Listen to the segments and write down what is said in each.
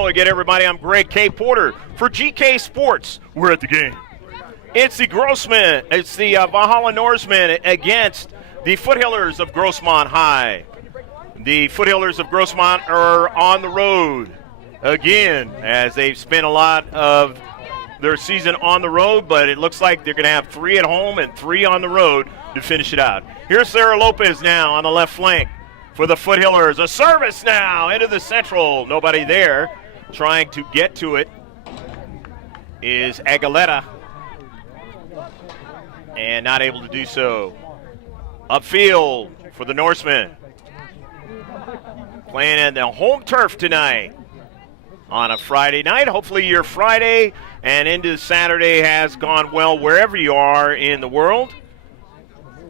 Hello again, everybody. I'm Greg K. Porter for GK Sports. We're at the game. It's the Grossmen. It's the Valhalla Norsemen against the Foothillers of Grossmont High. The Foothillers of Grossmont are on the road again, as they've spent a lot of their season on the road, but it looks like they're going to have 3 at home and 3 on the road to finish it out. Here's Sarah Lopez now on the left flank for the Foothillers. A service now into the central. Nobody there. Trying to get to it is Aguilera, and not able to do so. Upfield for the Norsemen. Playing in the home turf tonight on a Friday night. Hopefully your Friday and into Saturday has gone well wherever you are in the world.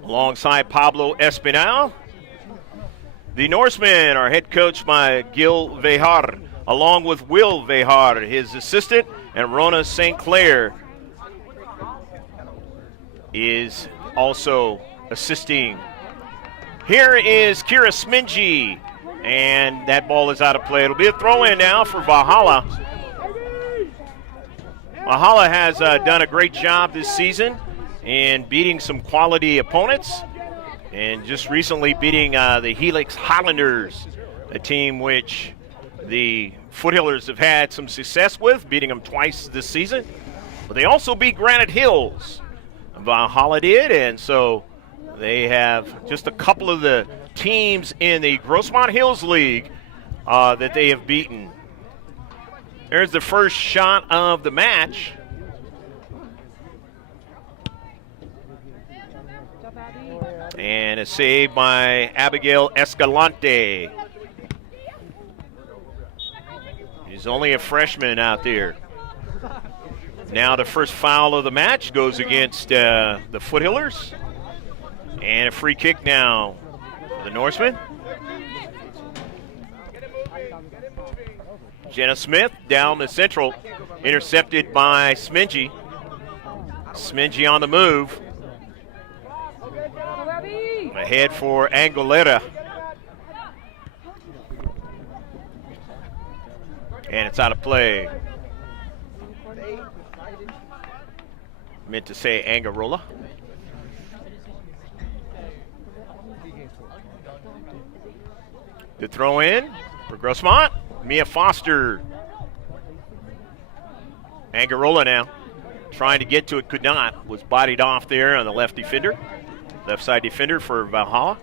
Alongside Pablo Espinal. The Norsemen are head coached by Gil Vejar, along with Will Vejar, his assistant, and Rona St. Clair is also assisting. Here is Kira Smingy, and that ball is out of play. It'll be a throw-in now for Valhalla. Valhalla has done a great job this season in beating some quality opponents, and just recently beating the Helix Highlanders, a team which the Foothillers have had some success with, beating them twice this season. But they also beat Granite Hills. Valhalla did, and so they have just a couple of the teams in the Grossmont Hills League that they have beaten. There's the first shot of the match. And a save by Abigail Escalante. She's only a freshman out there. Now the first foul of the match goes against the Foothillers. And a free kick now for the Norsemen. Jenna Smith down the central, intercepted by Smingy. Smingy on the move. Ahead for Aguilera. And it's out of play. Meant to say Angarola. The throw in for Grossmont. Mia Foster. Angarola now. Trying to get to it, could not. Was bodied off there on the left defender. Left side defender for Valhalla.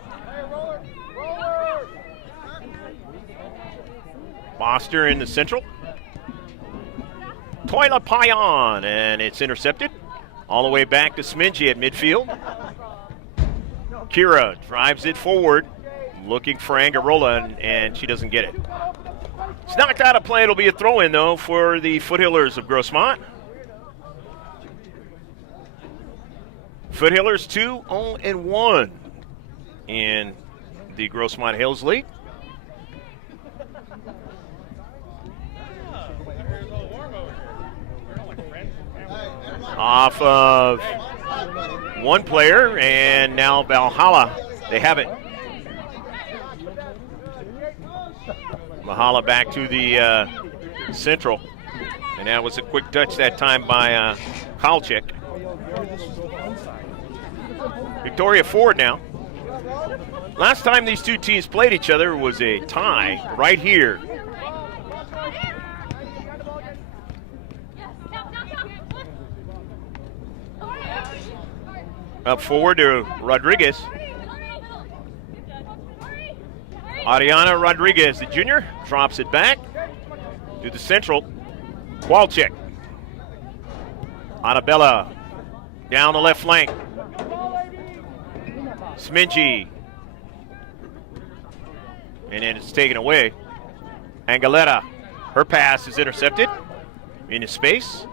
Foster in the central. Toila Payan, and it's intercepted. All the way back to Smingy at midfield. Kira drives it forward, looking for Angarola, and she doesn't get it. It's knocked out of play. It'll be a throw-in, though, for the Foothillers of Grossmont. Foothillers 2-0-1 in the Grossmont Hills League. Off of one player, and now Valhalla, they have it. Valhalla back to the central, and that was a quick touch that time by Kalchik. Victoria Ford now. Last time these two teams played each other was a tie right here. Up forward to Rodriguez. Ariana Rodriguez, the junior, drops it back to the central. Walczyk. Annabella down the left flank. Smingy. And then it's taken away. Aguilera. Her pass is intercepted into space.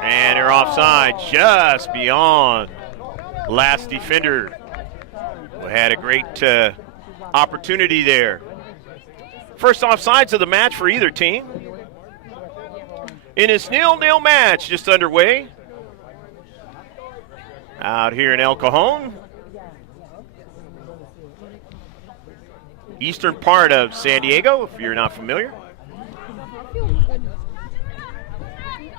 And they're offside just beyond last defender. We had a great opportunity there. First offsides of the match for either team. In this 0-0 match just underway out here in El Cajon. eastern part of San Diego, if you're not familiar.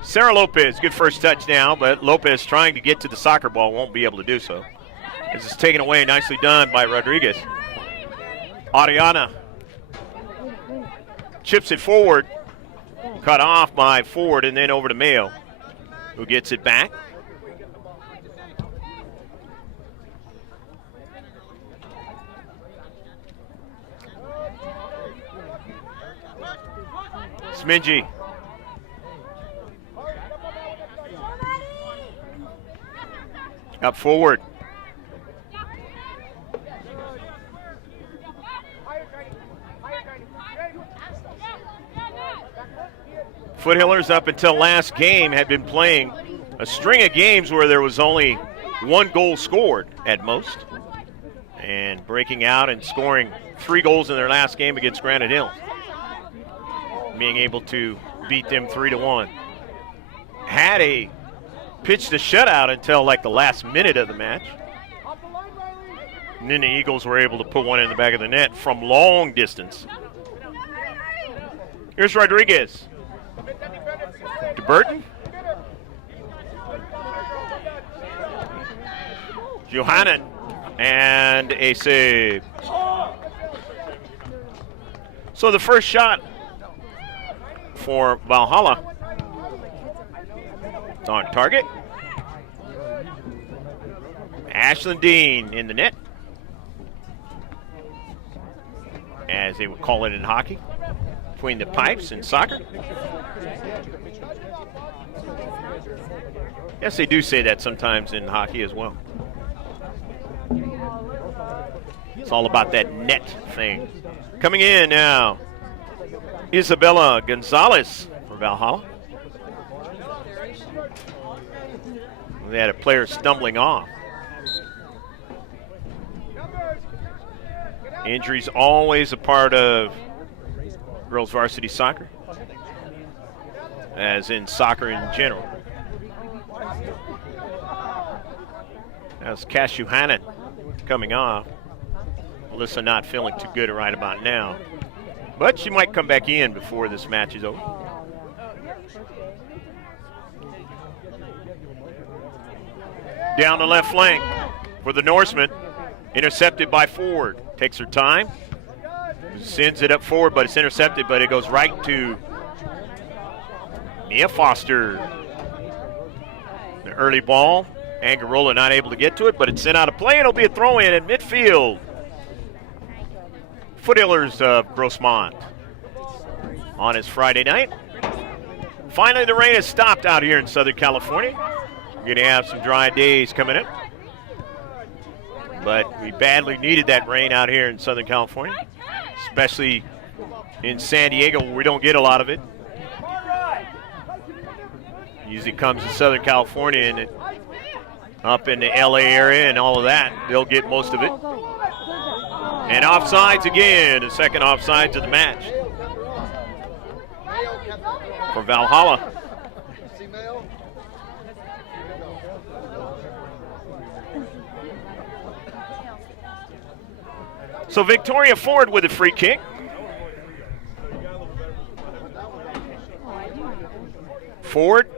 Sarah Lopez, good first touch now, but Lopez trying to get to the soccer ball, won't be able to do so. This is taken away, nicely done by Rodriguez. Ariana chips it forward, cut off by Ford, and then over to Mayo, who gets it back. Smingy. Up forward. Foothillers up until last game had been playing a string of games where there was only one goal scored at most, and breaking out and scoring 3 goals in their last game against Granite Hills, being able to beat them 3-1. Had pitched a shutout until like the last minute of the match. And then the Eagles were able to put one in the back of the net from long distance. Here's Rodriguez. To Burton. Johannan. And a save. So the first shot for Valhalla on target. Ashlyn Dean in the net, as they would call it in hockey, between the pipes in soccer. Yes, they do say that sometimes in hockey as well. It's all about that net thing. Coming in now, Isabella Gonzalez for Valhalla. They had a player stumbling off. Injuries always a part of girls varsity soccer, as in soccer in general. That's Cashew Hannon coming off. Alyssa not feeling too good right about now, but she might come back in before this match is over. Down the left flank for the Norsemen, intercepted by Ford. Takes her time, sends it up forward, but it's intercepted, but it goes right to Mia Foster. The early ball, Angarola not able to get to it, but it's sent out of play, and it'll be a throw-in at midfield. Foothillers of Grossmont on his Friday night. Finally, the rain has stopped out here in Southern California. We're going to have some dry days coming up, but we badly needed that rain out here in Southern California, especially in San Diego where we don't get a lot of it. Usually comes to Southern California and up in the LA area and all of that, they'll get most of it. And offsides again, the second offsides of the match for Valhalla. So Victoria Ford with a free kick. Ford,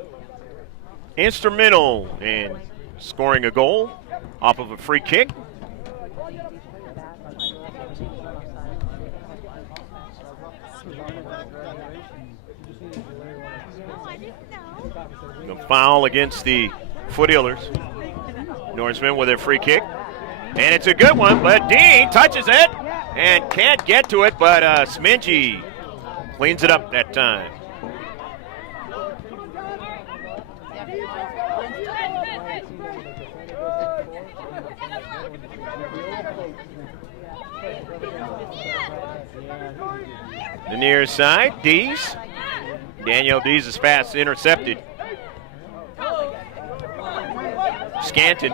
instrumental in scoring a goal off of a free kick. A foul against the Foothillers. Norsemen with a free kick. And it's a good one, but Dean touches it and can't get to it, but Smingy cleans it up that time. The near side, Dees. Danielle Dees' pass intercepted. Scanton.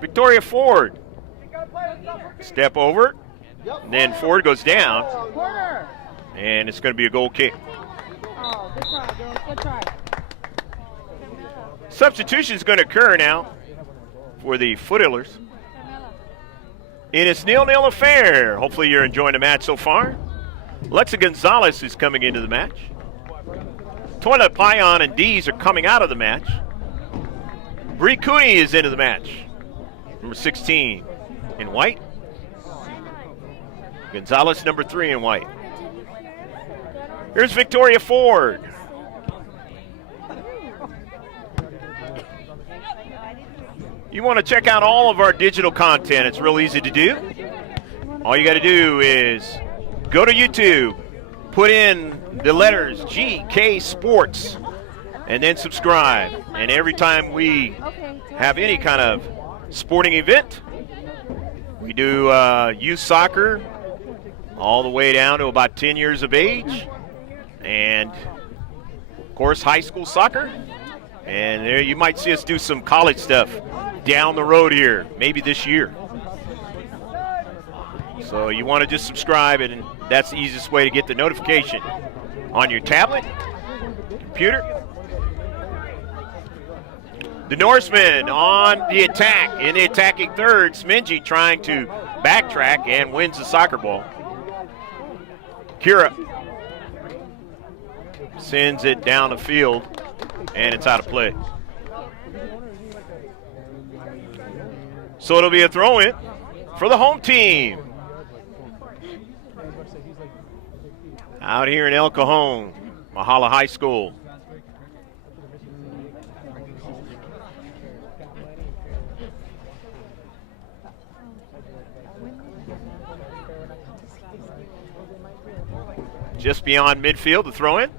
Victoria Ford. Step over. Then Ford goes down. And it's going to be a goal kick. Oh, good try, girls. Good try. Substitution is going to occur now for the Foothillers. in its 0-0 affair. Hopefully you're enjoying the match so far. Lexa Gonzalez is coming into the match. Toilet Pion and Dees are coming out of the match. Bree Cooney is into the match. Number 16 in white. Gonzalez, number 3 in white. Here's Victoria Ford. You want to check out all of our digital content, it's real easy to do. All you got to do is go to YouTube, put in the letters GK Sports, and then subscribe. And every time we have any kind of sporting event, we do youth soccer all the way down to about 10 years of age, and of course high school soccer. And there you might see us do some college stuff down the road here, maybe this year. So you want to just subscribe, and that's the easiest way to get the notification on your tablet, computer. The Norsemen on the attack. In the attacking third, Smingy trying to backtrack and wins the soccer ball. Kira sends it down the field, and it's out of play. So it'll be a throw-in for the home team. Out here in El Cajon, Valhalla High School. Just beyond midfield, the throw-in.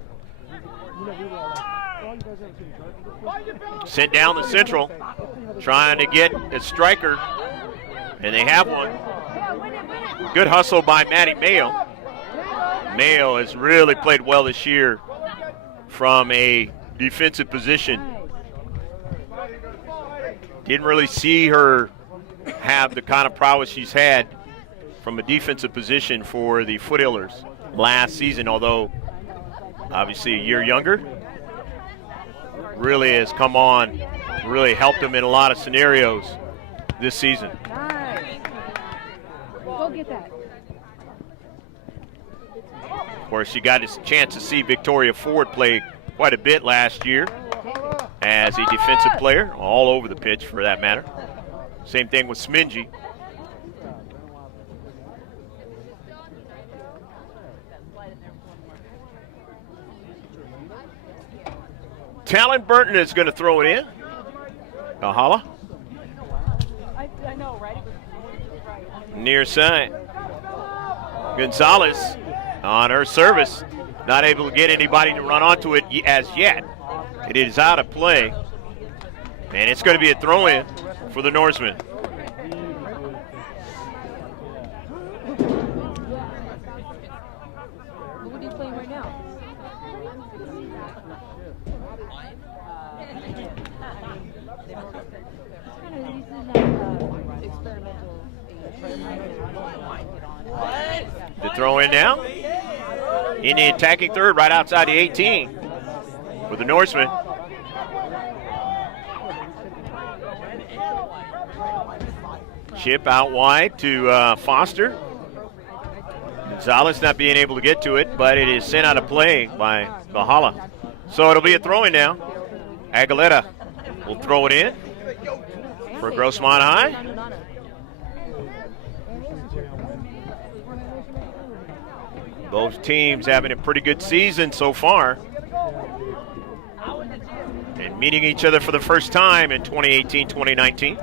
Sent down the central, trying to get a striker, and they have one. Good hustle by Maddie Mayo. Mayo has really played well this year from a defensive position. Didn't really see her have the kind of prowess she's had from a defensive position for the Foothillers last season, although obviously a year younger. Really has come on, really helped them in a lot of scenarios this season. Nice. Go get that. Of course, you got a chance to see Victoria Ford play quite a bit last year as a defensive player, all over the pitch for that matter. Same thing with Smingy. Talon Burton is going to throw it in. Valhalla. I know, right? Near side. Gonzalez on her service. Not able to get anybody to run onto it as yet. It is out of play. And it's going to be a throw-in for the Norsemen. What are you playing right now? The throw in now. In the attacking third, right outside the 18 for the Norsemen. Chip out wide to Foster. Gonzalez not being able to get to it, but it is sent out of play by Valhalla. So it'll be a throw in now. Aguilera will throw it in for Grossmont High. Both teams having a pretty good season so far and meeting each other for the first time in 2018-2019.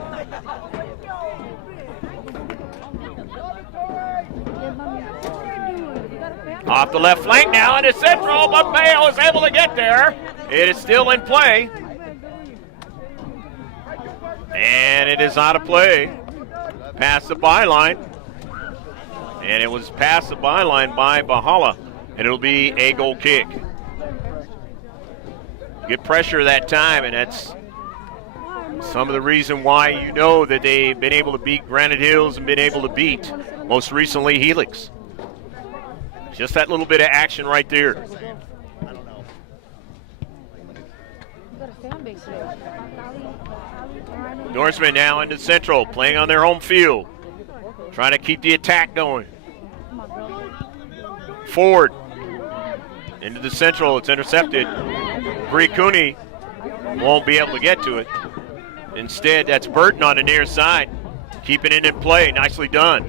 Off the left flank now, and it's central, but Mayo is able to get there. It is still in play. And it is out of play. Past the byline. And it was past the byline by Valhalla. And it'll be a goal kick. Good pressure that time, and that's some of the reason why you know that they've been able to beat Granite Hills and been able to beat, most recently, Helix. Just that little bit of action right there. Norsemen now into central, playing on their home field. Trying to keep the attack going. Forward. Into the central. It's intercepted. Bree Cooney won't be able to get to it. Instead, that's Burton on the near side. Keeping it in play. Nicely done.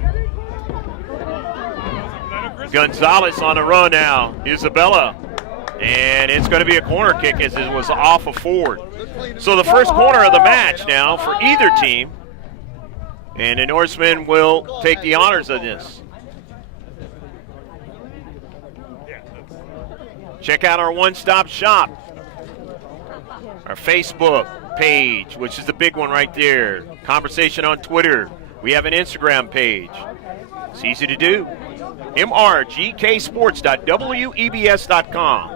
Gonzalez on the run now. Isabella. And it's going to be a corner kick as it was off of forward. So the first corner of the match now for either team. And the Norsemen will take the honors of this. Check out our one-stop shop. Our Facebook page, which is the big one right there. Conversation on Twitter. We have an Instagram page. It's easy to do. mrgksports.webs.com.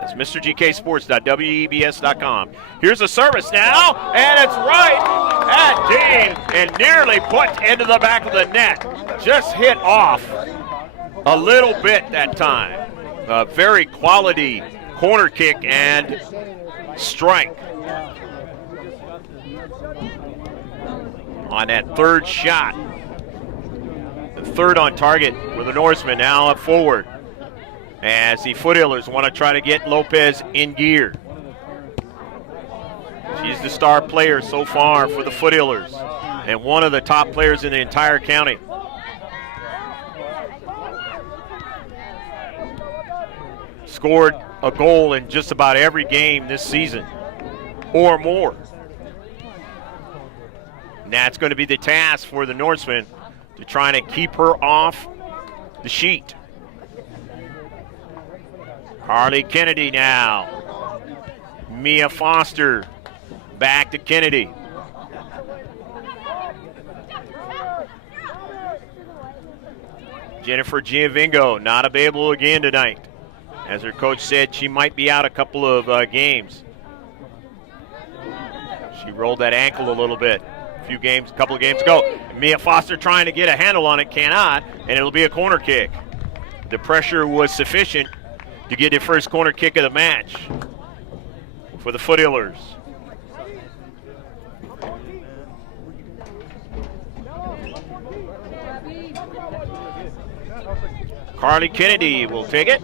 That's mrgksports.webs.com. Here's a service now, and it's right at Dean, and nearly put into the back of the net. Just hit off a little bit that time. A very quality corner kick and strike on that third shot. The third on target with the Norsemen now up forward as the Foothillers want to try to get Lopez in gear. She's the star player so far for the Foothillers and one of the top players in the entire county. Scored a goal in just about every game this season or more. And that's going to be the task for the Norsemen, to try to keep her off the sheet. Harley Kennedy now. Mia Foster back to Kennedy. Jennifer Giovingo not available again tonight. As her coach said, she might be out a couple of games. She rolled that ankle a little bit a couple of games ago. Mia Foster trying to get a handle on it, cannot, and it'll be a corner kick. The pressure was sufficient to get the first corner kick of the match for the Foothillers. Carly Kennedy will take it.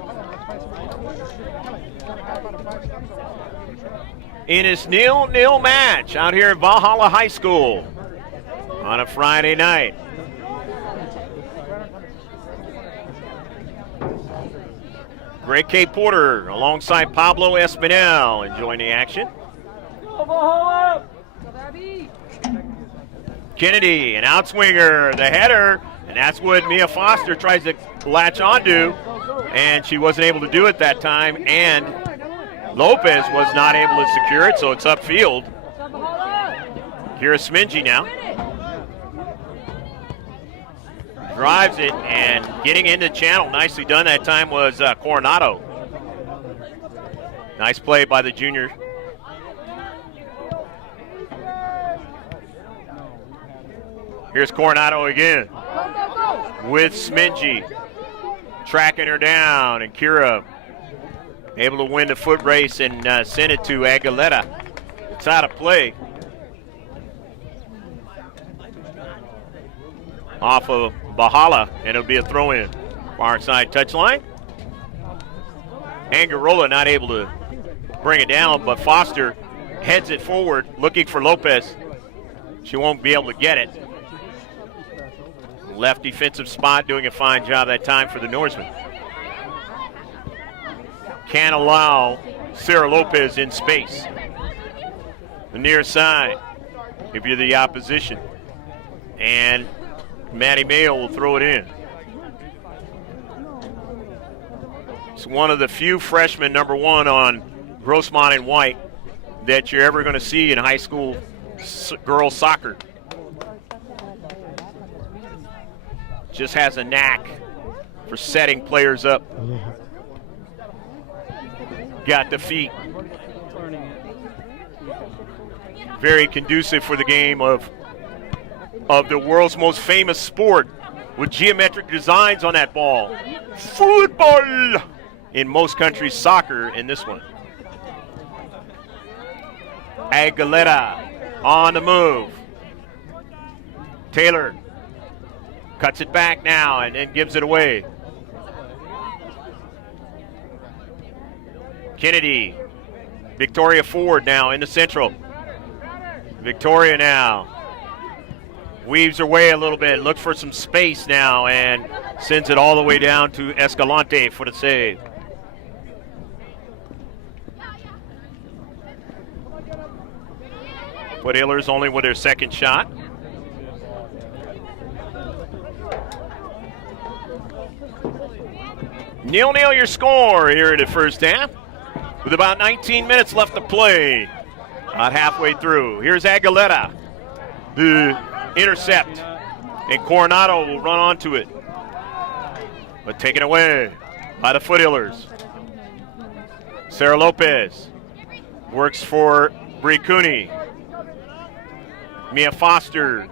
In his 0-0 match out here at Valhalla High School on a Friday night. Greg K. Porter alongside Pablo Espinel enjoying the action. Kennedy, an outswinger, the header, and that's what Mia Foster tries to latch onto, and she wasn't able to do it that time, and Lopez was not able to secure it, so it's upfield. Kira Smingy now. Drives it and getting into the channel. Nicely done that time was Coronado. Nice play by the junior. Here's Coronado again with Smingy. Tracking her down, and Kira able to win the foot race and send it to Aguilera. It's out of play. Off of Valhalla, and it'll be a throw-in. Far side touchline. Angarola not able to bring it down, but Foster heads it forward, looking for Lopez. She won't be able to get it. Left defensive spot, doing a fine job that time for the Norsemen. Can't allow Sarah Lopez in space. The near side, if you're the opposition. And Maddie Mayo will throw it in. It's one of the few freshmen, number one on Grossmont and White, that you're ever going to see in high school girls soccer. Just has a knack for setting players up. Got the feet. Very conducive for the game of the world's most famous sport, with geometric designs on that ball. Football! In most countries, soccer in this one. Aguilera on the move. Taylor Cuts it back now and then gives it away. Kennedy. Victoria Ford now in the central. Victoria now weaves her way a little bit, looks for some space now, and sends it all the way down to Escalante for the save. Foothillers only with their second shot. Nil-nil your score here in the first half, with about 19 minutes left to play. About halfway through. Here's Aguilera. The intercept. And Coronado will run onto it. But taken away by the Foothillers. Sarah Lopez works for Bree Cooney. Mia Foster.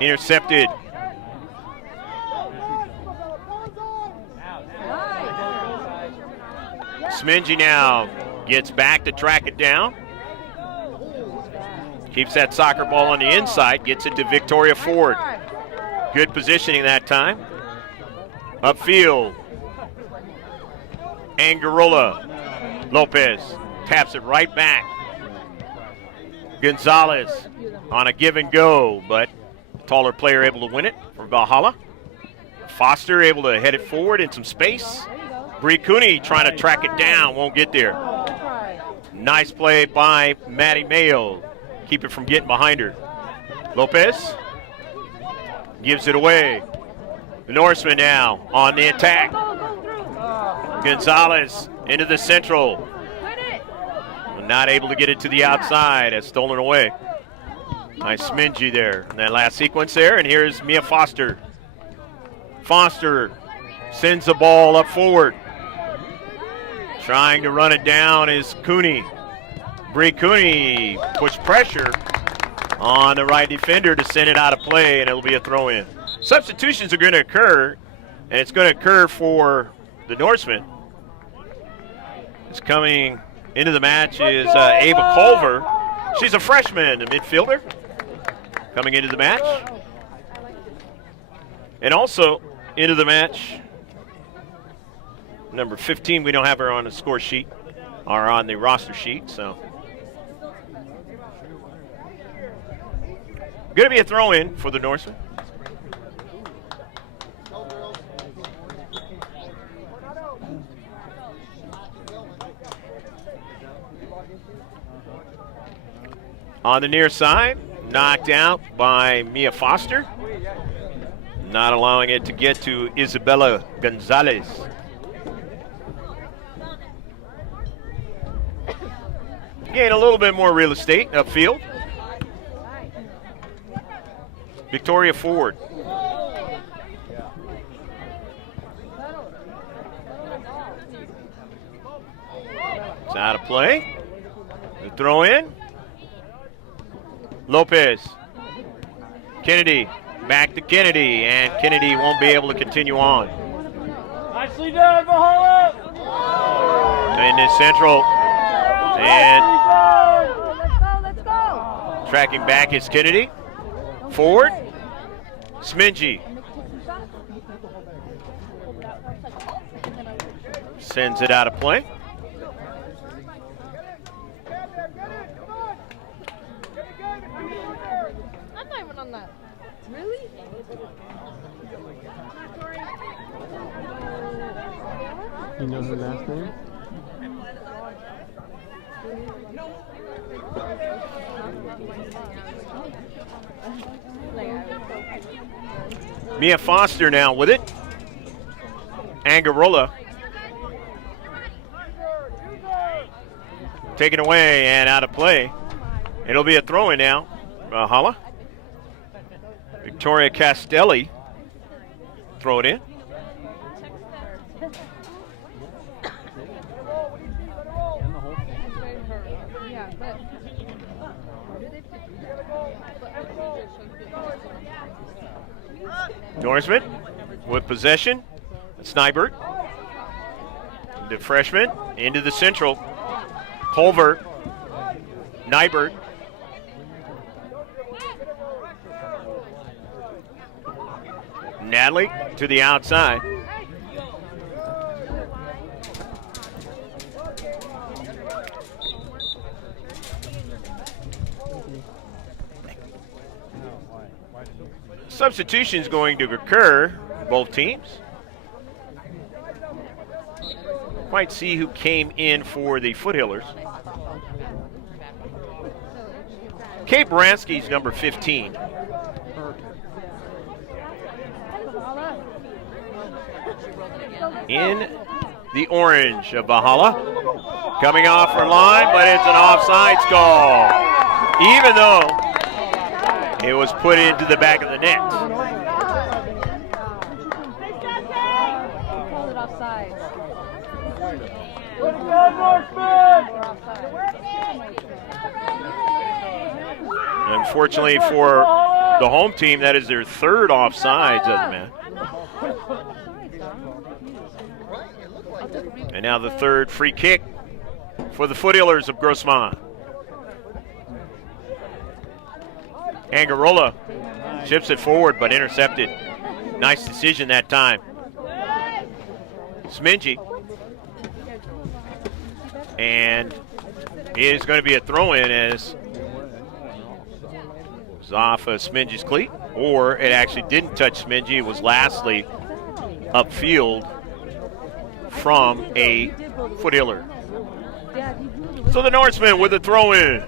Intercepted. Smingy now gets back to track it down. Keeps that soccer ball on the inside, gets it to Victoria Ford. Good positioning that time. Upfield. Angarola. Lopez taps it right back. Gonzalez on a give and go, but the taller player able to win it for Valhalla. Foster able to head it forward in some space. Bree Cooney trying to track it down, won't get there. Nice play by Maddie Mayo. Keep it from getting behind her. Lopez gives it away. The Norsemen now on the attack. Gonzalez into the central. Not able to get it to the outside. Has stolen away. Nice Smingy there in that last sequence there. And here's Mia Foster. Foster sends the ball up forward. Trying to run it down is Cooney. Bree Cooney puts pressure on the right defender to send it out of play, and it'll be a throw-in. Substitutions are going to occur, and it's going to occur for the Norsemen. It's coming into the match is Ava Culver. She's a freshman, a midfielder, coming into the match. And also into the match, number 15, we don't have her on the score sheet or on the roster sheet, so. Going to be a throw-in for the Norsemen. On the near side, knocked out by Mia Foster. Not allowing it to get to Isabella Gonzalez. Gain a little bit more real estate upfield. Victoria Ford. It's out of play. The throw in. Lopez. Kennedy. Back to Kennedy, and Kennedy won't be able to continue on. Nicely done, Valhalla! In the central. And Let's go. tracking back is Kennedy. Ford. Smingy. Sends it out of play. I'm not even on that. Really? You know her last name? Mia Foster now with it. Angarola. Taken away and out of play. It'll be a throw-in now. Valhalla. Victoria Castelli. Throw it in. Norseman with possession. Snybert. The freshman into the central. Culver. Nybert. Natalie to the outside. Substitutions going to occur, both teams. Quite see who came in for the Foothillers. Kate Baranski's number 15. In the orange of Valhalla. Coming off her line, but it's an offsides call. Even though it was put into the back of the net. Unfortunately for the home team, that is their third offsides of the match. And now the third free kick for the Foothillers of Grossmont. Angarola chips it forward but intercepted. Nice decision that time. Smingy. And it is going to be a throw-in as it was off of Smingy's cleat, or it actually didn't touch Smingy. It was lastly upfield from a Foothiller. So the Norsemen with a throw-in.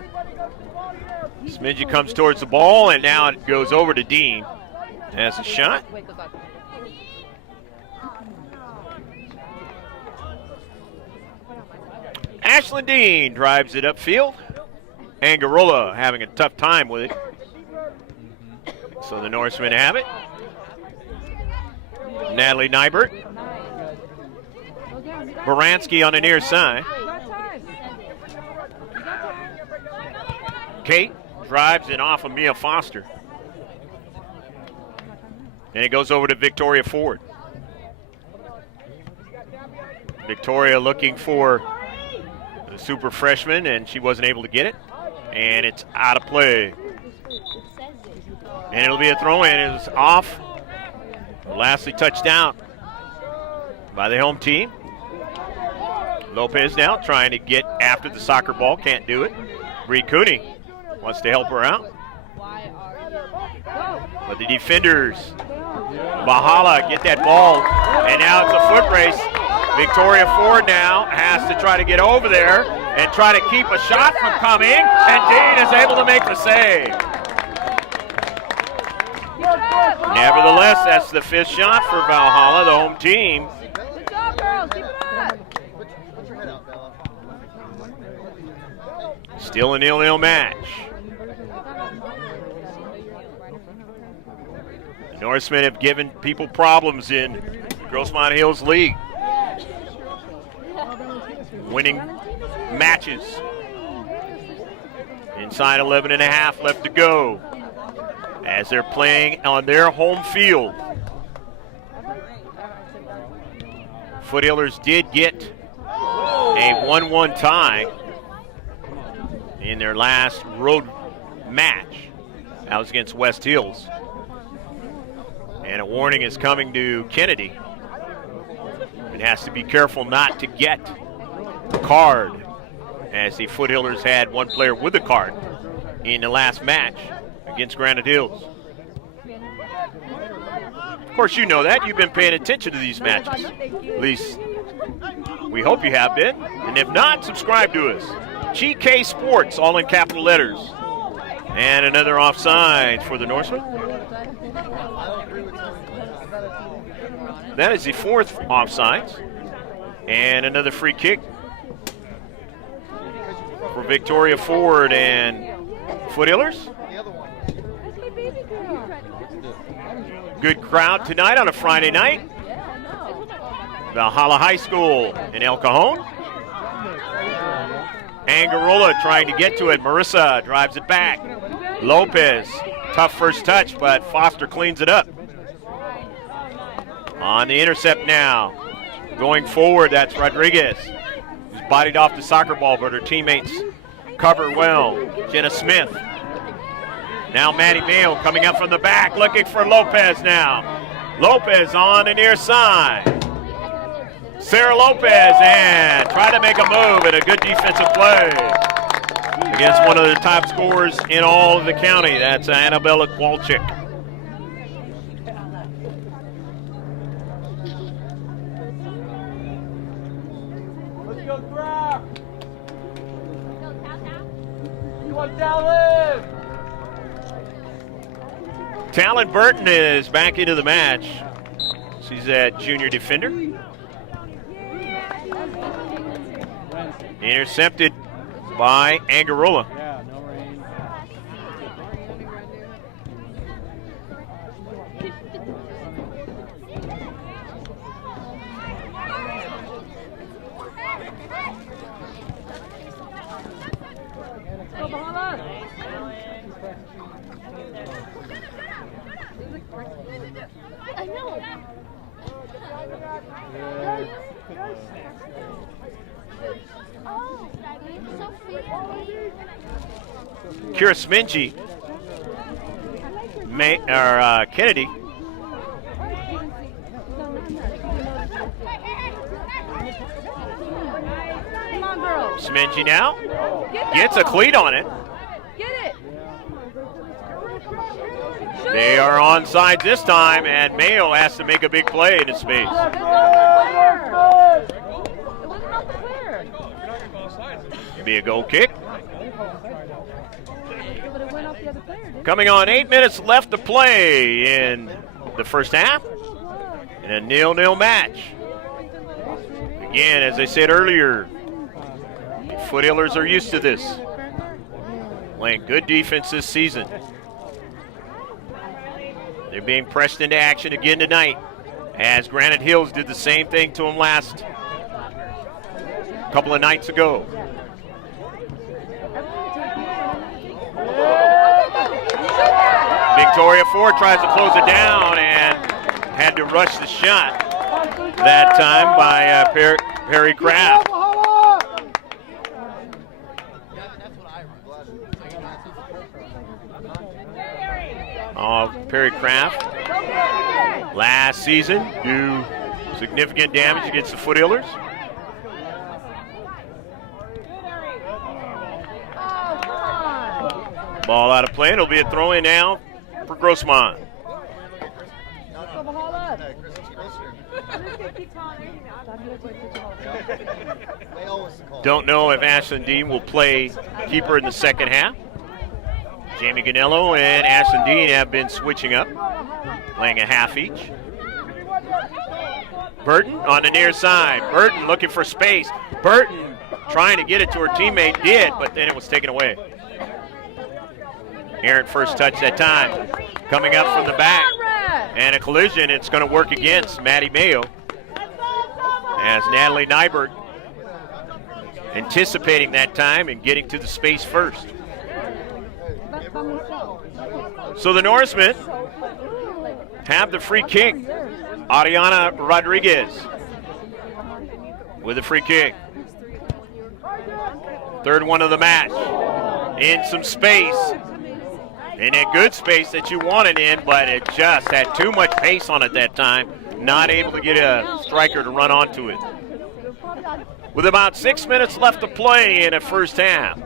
Smingy comes towards the ball, and now it goes over to Dean. Has a shot. Ashlyn Dean drives it upfield. Angarola having a tough time with it. So the Norsemen have it. Natalie Nybert. Baranski on the near side. Kate drives it off of Mia Foster. And it goes over to Victoria Ford. Victoria looking for the super freshman, and she wasn't able to get it. And it's out of play. And it'll be a throw-in. It's off. Lastly touched down by the home team. Lopez now trying to get after the soccer ball. Can't do it. Reed Cooney wants to help her out. But the defenders, Valhalla, get that ball. And now it's a foot race. Victoria Ford now has to try to get over there and try to keep a shot from coming. And Dean is able to make the save. Nevertheless, that's the fifth shot for Valhalla, the home team. Good job, girls. Keep it up. Still a 0-0 match. The Norsemen have given people problems in Grossmont Hills League. Winning matches. Inside 11.5 left to go as they're playing on their home field. Foothillers did get a 1-1 tie in their last road match. That was against West Hills. And a warning is coming to Kennedy. It has to be careful not to get a card, as the Foothillers had one player with a card in the last match against Granite Hills. Of course, you know that. You've been paying attention to these matches. At least we hope you have been. And if not, subscribe to us. GK Sports, all in capital letters. And another offside for the Norsemen. That is the fourth offside. And another free kick for Victoria Ford and Foothillers. Good crowd tonight on a Friday night. Valhalla High School in El Cajon. Angarola trying to get to it. Marissa drives it back. Lopez, tough first touch, but Foster cleans it up. On the intercept now. Going forward, that's Rodriguez. Who's bodied off the soccer ball, but her teammates cover well. Jenna Smith. Now Maddie Mayo coming up from the back, looking for Lopez now. Lopez on the near side. Sarah Lopez and try to make a move and a good defensive play against one of the top scorers in all of the county. That's Annabella Kowalczyk. Let's go, Graf. You want Talon? Talon Burton is back into the match. She's that junior defender. Intercepted by Angarola. Yeah, no rain. Go, Valhalla. I know. Oh, Kira Smingy, Kennedy. Come on, girls. Smingy now Get gets a that cleat on it. ball. Get it. They are onside this time, and Mayo has to make a big play in his space. It wasn't off the clear. Be a goal kick. But it went off the other player, didn't it? Coming on, 8 minutes left to play in the first half. In a 0-0 match. Again, as I said earlier, the Foothillers are used to this. Playing good defense this season. They're being pressed into action again tonight, as Granite Hills did the same thing to them last couple of nights ago. Victoria Ford tries to close it down and had to rush the shot that time by Perry Kraft. Perry Kraft last season do significant damage against the Foothillers. Ball out of play. It'll be a throw-in now for Grossmont. Don't know if Ashlyn Dean will play keeper in the second half. Jamie Ganello and Ashlyn Dean have been switching up, playing a half each. Burton on the near side. Burton looking for space. Burton trying to get it to her teammate, did, but then it was taken away. Errant first touch that time. Coming up from the back. And a collision, it's going to work against Maddie Mayo. As Natalie Nybert anticipating that time and getting to the space first. So the Norsemen have the free kick. Ariana Rodriguez with a free kick. Third one of the match. In some space. In a good space that you wanted in, but it just had too much pace on it that time. Not able to get a striker to run onto it. With about 6 minutes left to play in the first half.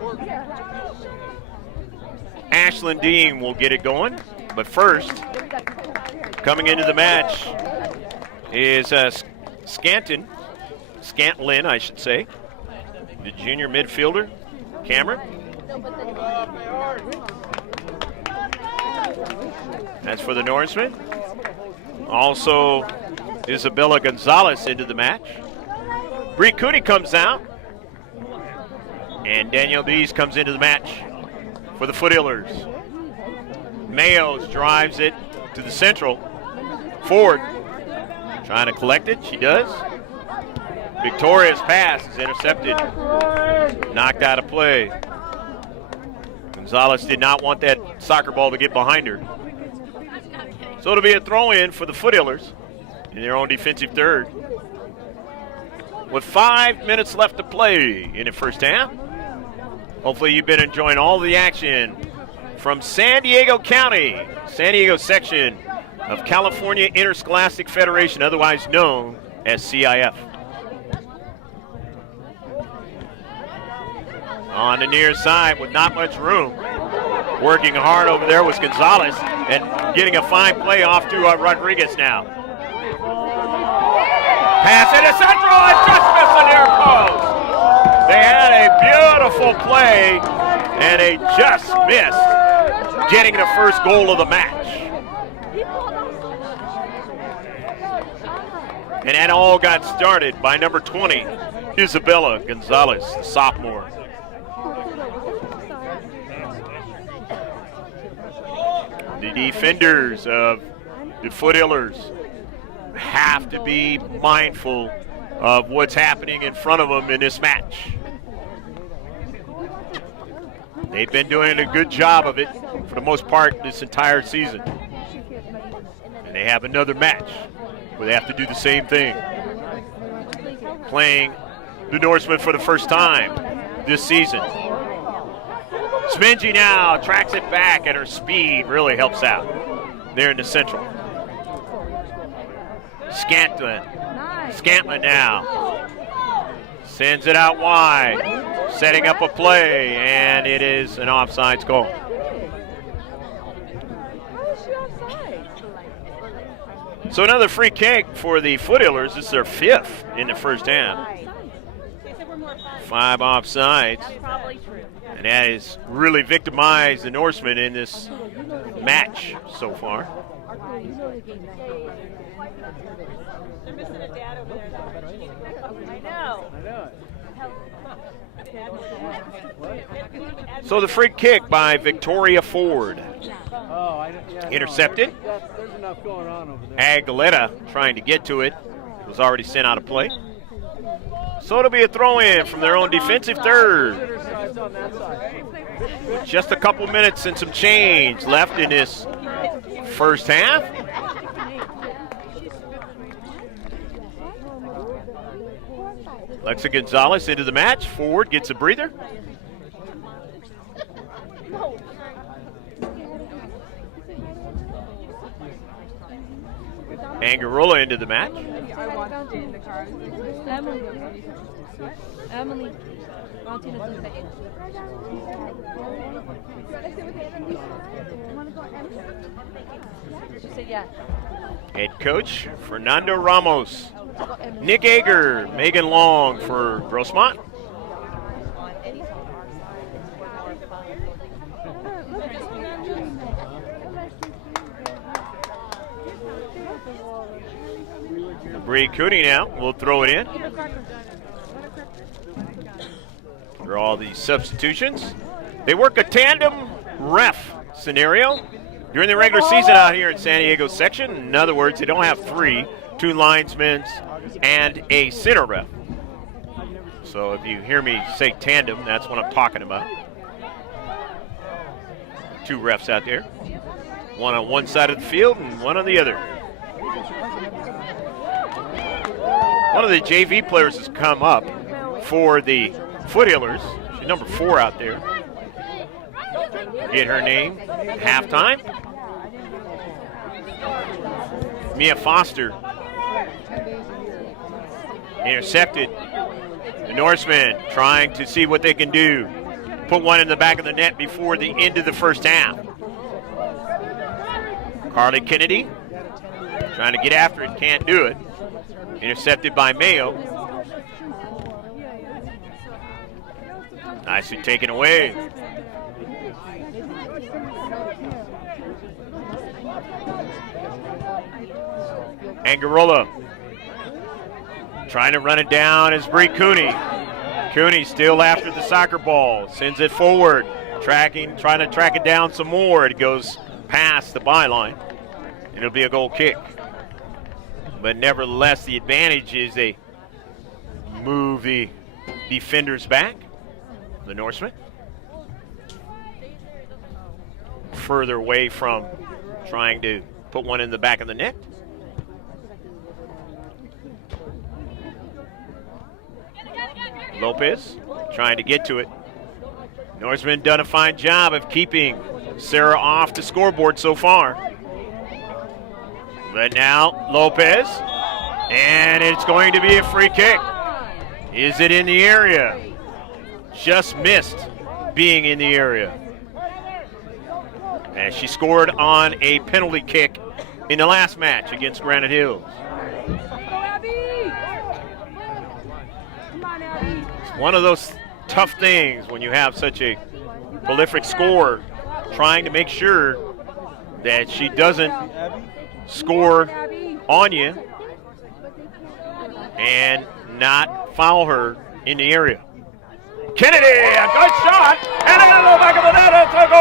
Ashlyn Dean will get it going, but first, coming into the match is Scantlin, I should say, the junior midfielder, Cameron. That's for the Norsemen. Also, Isabella Gonzalez into the match. Bree Cooney comes out, and Danielle Dees comes into the match for the Foothillers. Mayos drives it to the central. Ford trying to collect it. She does. Victoria's pass is intercepted. Knocked out of play. Gonzalez did not want that soccer ball to get behind her. So it'll be a throw-in for the Foothillers in their own defensive third. With 5 minutes left to play in the first half. Hopefully you've been enjoying all the action from San Diego County, San Diego section of California Interscholastic Federation, otherwise known as CIF. On the near side with not much room. Working hard over there was Gonzalez and getting a fine play off to Rodriguez now. Pass into central and just missed the near post. They had a beautiful play and they just missed getting the first goal of the match. And that all got started by number 20, Isabella Gonzalez, the sophomore. The defenders of the Foothillers have to be mindful of what's happening in front of them in this match. They've been doing a good job of it for the most part this entire season. And they have another match where they have to do the same thing. Playing the Norsemen for the first time this season. Smingy now tracks it back, and her speed really helps out there in the central. Scantlin now sends it out wide, setting up a play, and it is an offsides goal. So another free kick for the Foothillers. This is their 5th in the first half. 5 offsides. And that has really victimized the Norsemen in this match so far. They're missing a dad over there. I know. So the free kick by Victoria Ford. Intercepted. There's enough going on over there. Aguilera trying to get to it. Was already sent out of play. So it'll be a throw-in from their own defensive third. With just a couple minutes and some change left in this first half. Alexa Gonzalez into the match. Ford gets a breather. Angarola into the match. Emily. She said yeah. Head coach Fernando Ramos. Nick Ager, Megan Long for Grossmont. Bree Cooney now will throw it in. For all these substitutions. They work a tandem ref scenario during the regular season out here in San Diego section. In other words, they don't have 3, 2 linesmen and a center ref. So if you hear me say tandem, that's what I'm talking about. 2 refs out there. One on one side of the field and one on the other. One of the JV players has come up for the Foothillers. She's number 4 out there. Get her name. Halftime. Mia Foster. Intercepted. The Norsemen trying to see what they can do. Put one in the back of the net before the end of the first half. Carly Kennedy trying to get after it, can't do it. Intercepted by Mayo. Nicely taken away. Angarola trying to run it down is Bree Cooney. Cooney still after the soccer ball. Sends it forward. Trying to track it down some more. It goes past the byline. It'll be a goal kick. But nevertheless, the advantage is they move the defenders back. The Norsemen. Further away from trying to put one in the back of the net. Lopez trying to get to it. Norsemen done a fine job of keeping Sarah off the scoreboard so far. But now Lopez, and it's going to be a free kick. Is it in the area? Just missed being in the area. And she scored on a penalty kick in the last match against Granite Hills. It's one of those tough things when you have such a prolific scorer, trying to make sure that she doesn't score on you and not foul her in the area. Kennedy, a good shot, and in the back of the net, it's a goal!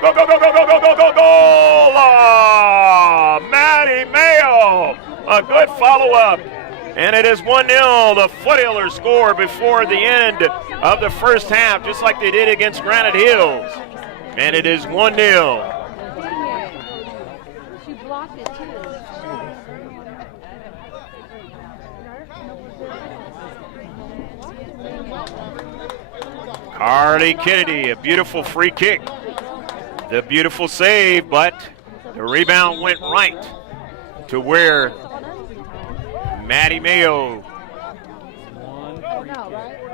Go, go, go, go, go, go, go, go, goal! Maddie Mayo, a good follow-up. And it is 1-0. The Foothillers score before the end of the first half, just like they did against Granite Hills. And it is 1-0. She blocked it too. Carly Kennedy, a beautiful free kick. The beautiful save, but the rebound went right to where Maddie Mayo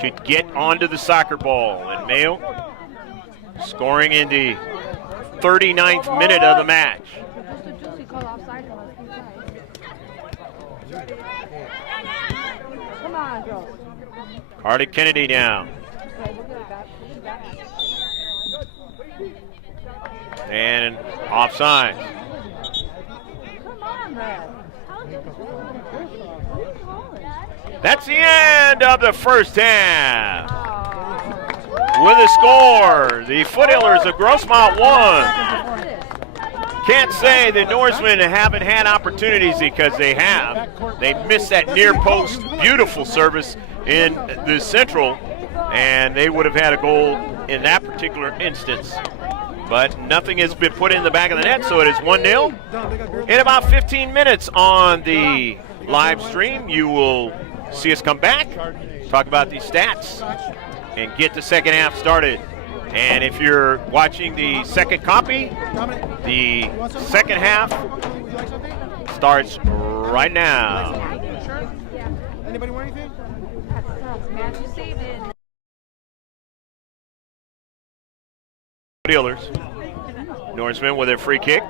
could get onto the soccer ball. And Mayo scoring in the 39th minute of the match. Carly Kennedy down. And offside. That's the end of the first half. With a score, the Foothillers of Grossmont won. Can't say the Norsemen haven't had opportunities, because they have. They missed that near post, beautiful service in the central, and they would have had a goal in that particular instance. But nothing has been put in the back of the net, so it is 1-0. In about 15 minutes on the live stream, you will see us come back, talk about these stats, and get the second half started. And if you're watching the second copy, the second half starts right now. Anybody want anything? Foothillers. Norsemen with a free kick.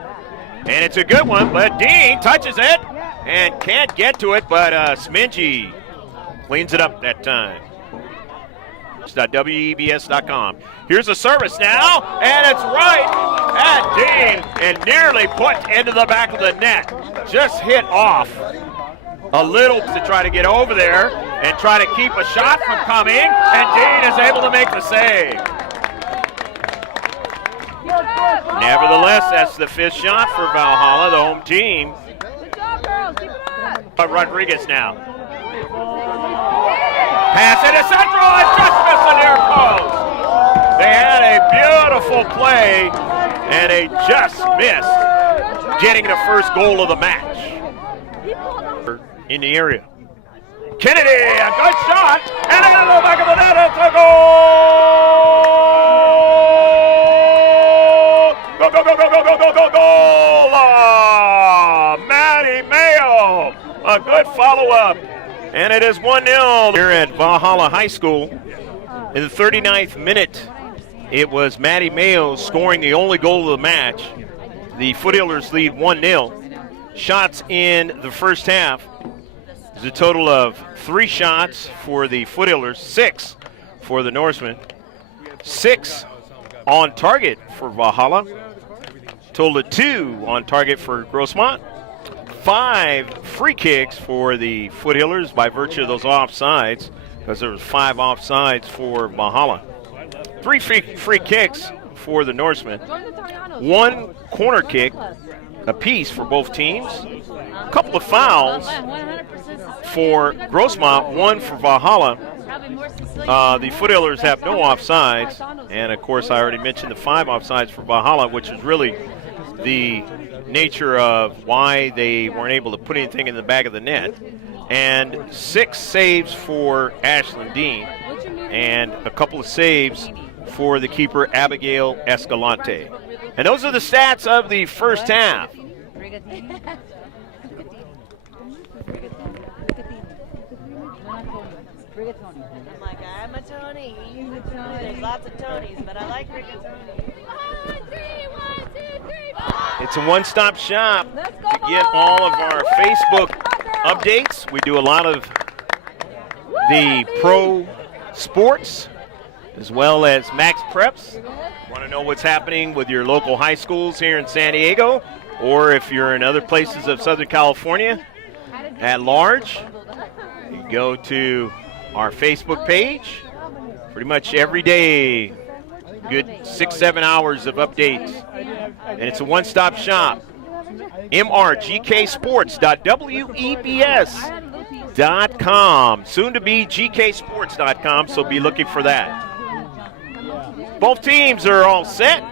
And it's a good one, but Dean touches it and can't get to it, but Smingy cleans it up that time. It's WEBS.com. Here's the service now, and it's right at Dean and nearly put into the back of the net. Just hit off a little to try to get over there and try to keep a shot from coming, and Dean is able to make the save. Nevertheless, that's the fifth shot for Valhalla, the home team. Good job, girls. Keep it up. Rodriguez now. Pass into central and just missed the near post. They had a beautiful play and they just missed getting the first goal of the match in the area. Kennedy, a good shot, and in the back of the net, it's a goal! Go, go, go, go, go, go, go, go, goal! Maddie Mayo, a good follow-up. And it is 1-0 here at Valhalla High School. In the 39th minute, it was Maddie Mayo scoring the only goal of the match. The Foothillers lead 1-0. Shots in the first half. There's a total of 3 shots for the Foothillers, 6 for the Norsemen. 6 on target for Valhalla. Total of 2 on target for Grossmont. 5 free kicks for the Foothillers by virtue of those offsides, because there was 5 offsides for Valhalla. 3 free kicks for the Norsemen. 1 corner kick apiece for both teams. A couple of fouls for Grossmont, 1 for Valhalla. The Foothillers have no offsides, and of course I already mentioned the 5 offsides for Valhalla, which is really the nature of why they weren't able to put anything in the back of the net. And 6 saves for Ashlyn Dean, and a couple of saves for the keeper Abigail Escalante. And those are the stats of the first half. I'm like, I'm a Tony. There's lots of Tonys, but I like rigatoni. It's a one-stop shop to get all of our Facebook updates. We do a lot of the pro sports as well as max preps. Want to know what's happening with your local high schools here in San Diego, or if you're in other places of Southern California at large, you go to our Facebook page. Pretty much every day, good 6-7 hours of updates. And it's a one-stop shop. mrgksports.webs.com. Soon to be gksports.com, so be looking for that. Both teams are all set,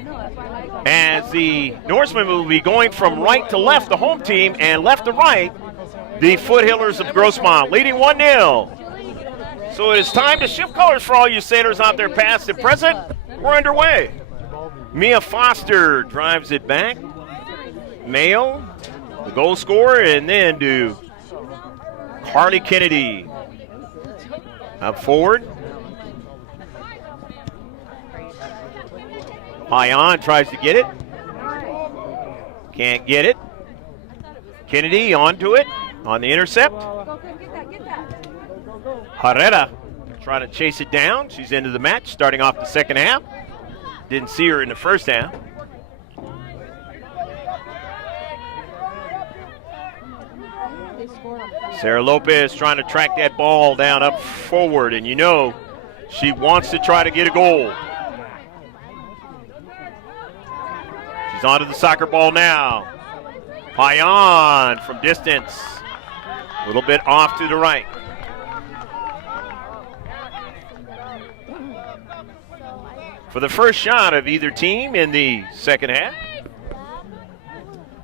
as the Norsemen will be going from right to left, the home team, and left to right, the Foothillers of Grossmont, leading 1-0. So it is time to shift colors for all you sailors out there, past and present. We're underway. Mia Foster drives it back. Mayo, the goal scorer, and then to Carly Kennedy. Up forward. Payan tries to get it. Can't get it. Kennedy onto it on the intercept. Herrera trying to chase it down. She's into the match, starting off the second half. Didn't see her in the first half. Sarah Lopez trying to track that ball down up forward, and you know she wants to try to get a goal. She's onto the soccer ball now. Payan from distance. A little bit off to the right. For the first shot of either team in the second half,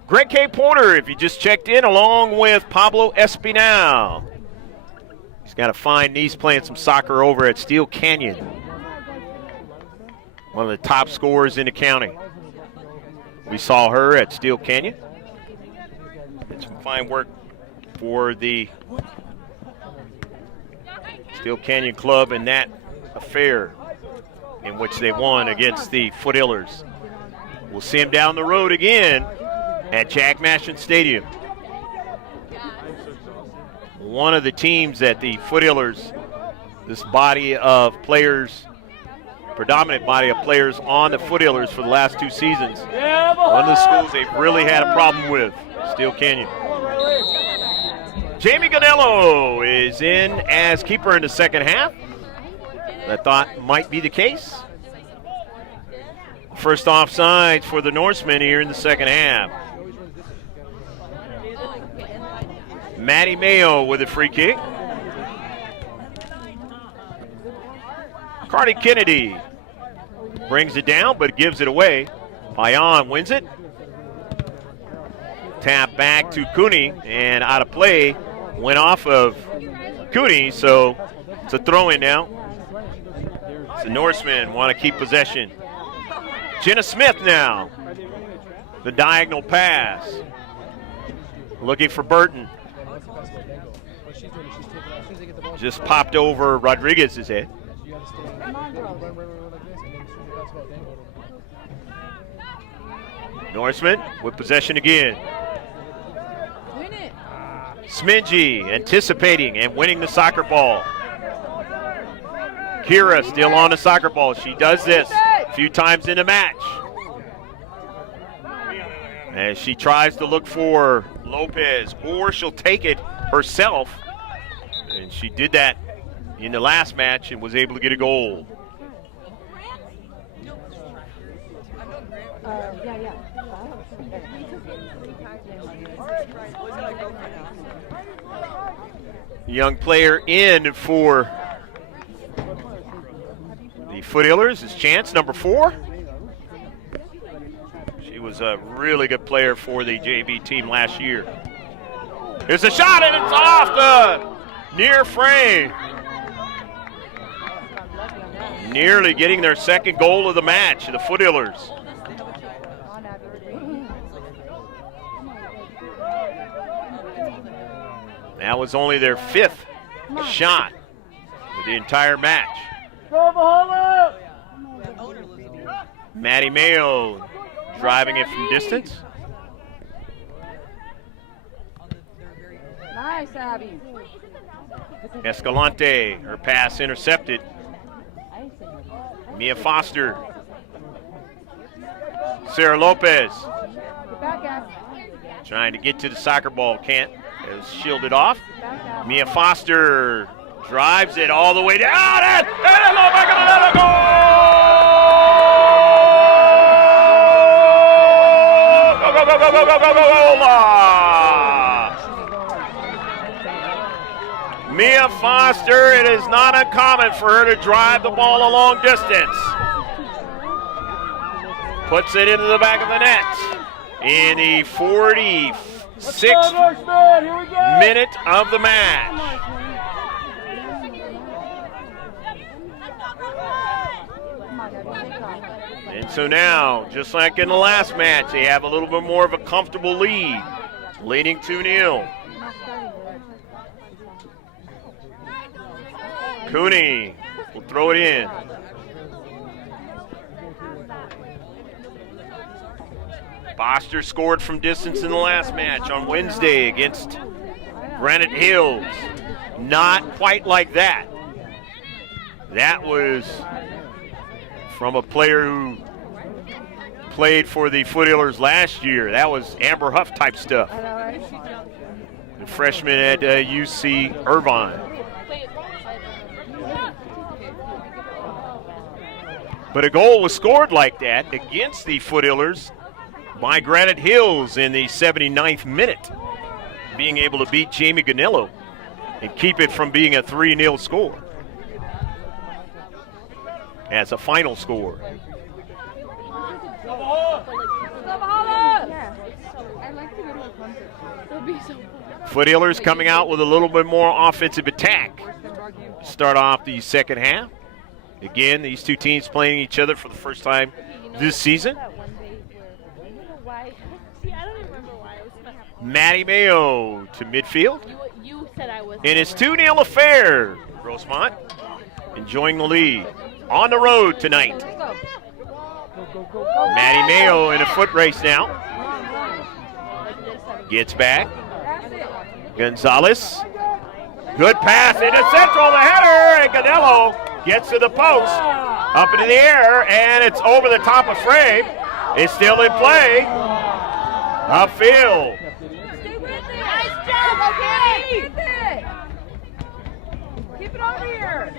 Greg K. Porter, if you just checked in, along with Pablo Espinal. He's got a fine niece playing some soccer over at Steel Canyon. One of the top scorers in the county. We saw her at Steel Canyon. Did some fine work for the Steel Canyon Club in that affair, in which they won against the Foothillers. We'll see him down the road again at Jack Mashin Stadium. One of the teams at the Foothillers, this body of players, predominant body of players on the Foothillers for the last 2 seasons. One of the schools they've really had a problem with, Steel Canyon. Jamie Ganello is in as keeper in the second half. I thought might be the case. First offside for the Norsemen here in the second half. Maddie Mayo with a free kick. Cardi Kennedy brings it down, but gives it away. Payan wins it. Tap back to Cooney, and out of play. Went off of Cooney, so it's a throw-in now. The Norsemen want to keep possession. Jenna Smith now. The diagonal pass. Looking for Burton. Just popped over Rodriguez's head. Norsemen with possession again. Smingy anticipating and winning the soccer ball. Kira still on the soccer ball. She does this a few times in the match. As she tries to look for Lopez, or she'll take it herself. And she did that in the last match and was able to get a goal. Young player in for the Foothillers is Chance, number 4. She was a really good player for the JV team last year. Here's a shot, and it's off the near frame. Nearly getting their second goal of the match, the Foothillers. That was only their 5th shot of the entire match. Go Valhalla! Maddie Mayo driving it from distance. Nice, Abby. Escalante, her pass intercepted. Mia Foster. Sarah Lopez Get back, Abby. trying to get to the soccer ball, can't. Is shielded off. Get back, Abby. Mia Foster drives it all the way down. And back on another goal! Go, go, go, go, go, go, go, go, go! Mia Foster, it is not uncommon for her to drive the ball a long distance. Puts it into the back of the net in the 46th minute of the match. And so now, just like in the last match, they have a little bit more of a comfortable lead, leading 2-0. Cooney will throw it in. Foster scored from distance in the last match on Wednesday against Granite Hills. Not quite like that. That was from a player who played for the Foothillers last year. That was Amber Huff type stuff. The freshman at UC Irvine. But a goal was scored like that against the Foothillers by Granite Hills in the 79th minute, being able to beat Jamie Ganello and keep it from being a 3-0 score as a final score. Foothillers coming out with a little bit more offensive attack. Start off the second half. Again, these two teams playing each other for the first time this season. Maddie Mayo to midfield. And it's 2-0 affair. Grossmont enjoying the lead. On the road tonight. Maddie Mayo in a foot race now. Gets back. Gonzalez. Good pass into central, the header, and Ganello gets to the post. Up into the air, and it's over the top of frame. It's still in play. Upfield. Nice job, okay? Keep it over here.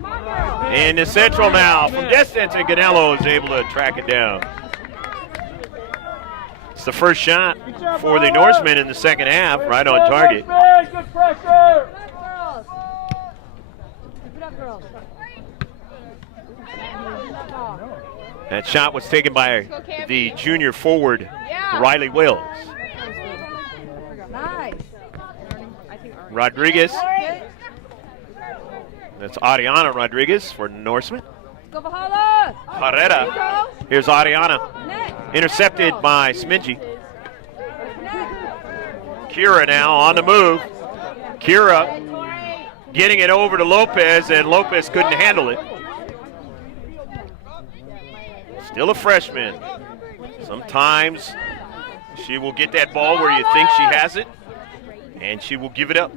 Come on, girl. In the central now from distance, and Ganello is able to track it down. It's the first shot for the Norsemen in the second half, right on target. Good pressure! Keep it up, girls. That shot was taken by the junior forward, Riley Wells. Nice. Rodriguez. That's Ariana Rodriguez for Norsemen. Go Valhalla. Herrera. Here's Ariana. Intercepted by Smingy. Kira now on the move. Kira getting it over to Lopez, and Lopez couldn't handle it. Still a freshman. Sometimes she will get that ball where you think she has it, and she will give it up.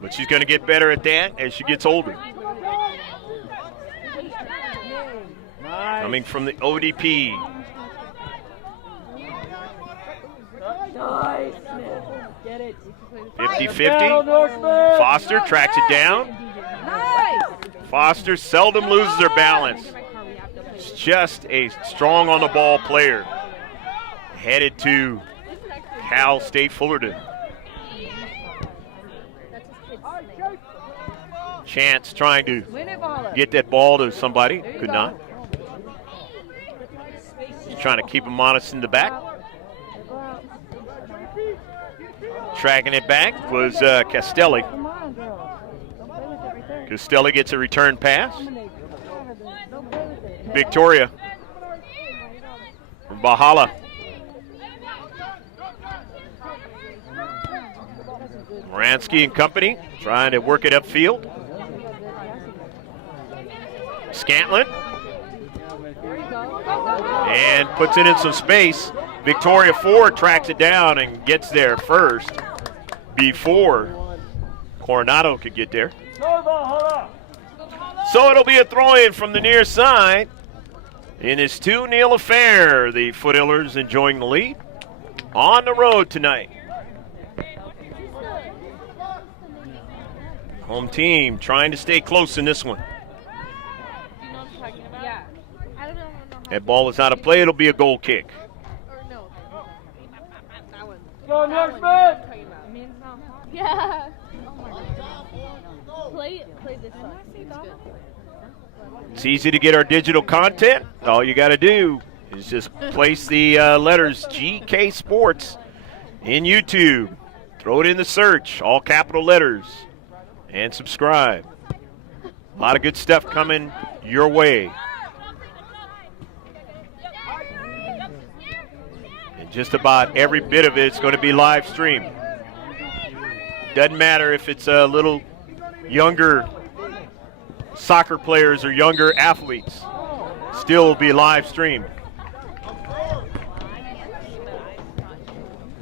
But she's going to get better at that as she gets older. Coming from the ODP. 50-50. Foster tracks it down. Foster seldom loses her balance. She's just a strong on the ball player. Headed to Cal State Fullerton. Chance trying to get that ball to somebody. Could not. He's trying to keep him honest in the back. Tracking it back was Castelli. Castelli gets a return pass. Victoria from Valhalla. Moransky and company trying to work it upfield. Scantlin. And puts it in some space. Victoria Ford tracks it down and gets there first before Coronado could get there. So it'll be a throw-in from the near side. In this 2-0 affair, the Foothillers enjoying the lead on the road tonight. Home team trying to stay close in this one. That ball is out of play. It'll be a goal kick. Go, Norsemen! Yeah. Play this one. It's easy to get our digital content. All you got to do is just place the letters GK Sports in YouTube. Throw it in the search, all capital letters, and subscribe. A lot of good stuff coming your way. And just about every bit of it's going to be live streamed. Doesn't matter if it's a little younger soccer players or younger athletes, still will be live streamed.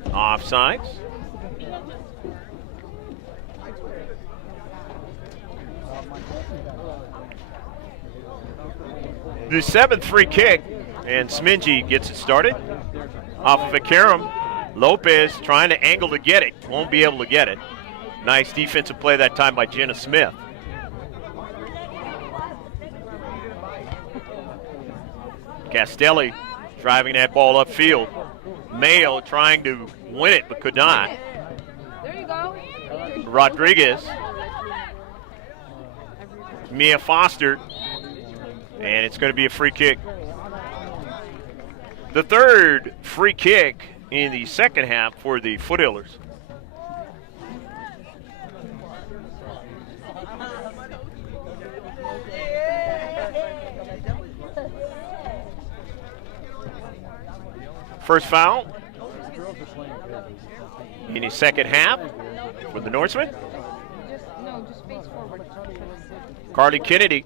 Offsides. The 7th free kick, and Smingy gets it started. Off of a Karam. Lopez trying to angle to get it. Won't be able to get it. Nice defensive play that time by Jenna Smith. Castelli driving that ball upfield. Mayo trying to win it but could not. There you go. Rodriguez. Mia Foster. And it's going to be a free kick. The 3rd free kick in the second half for the Foothillers. First foul in the second half for the Norsemen. Just face forward. Carly Kennedy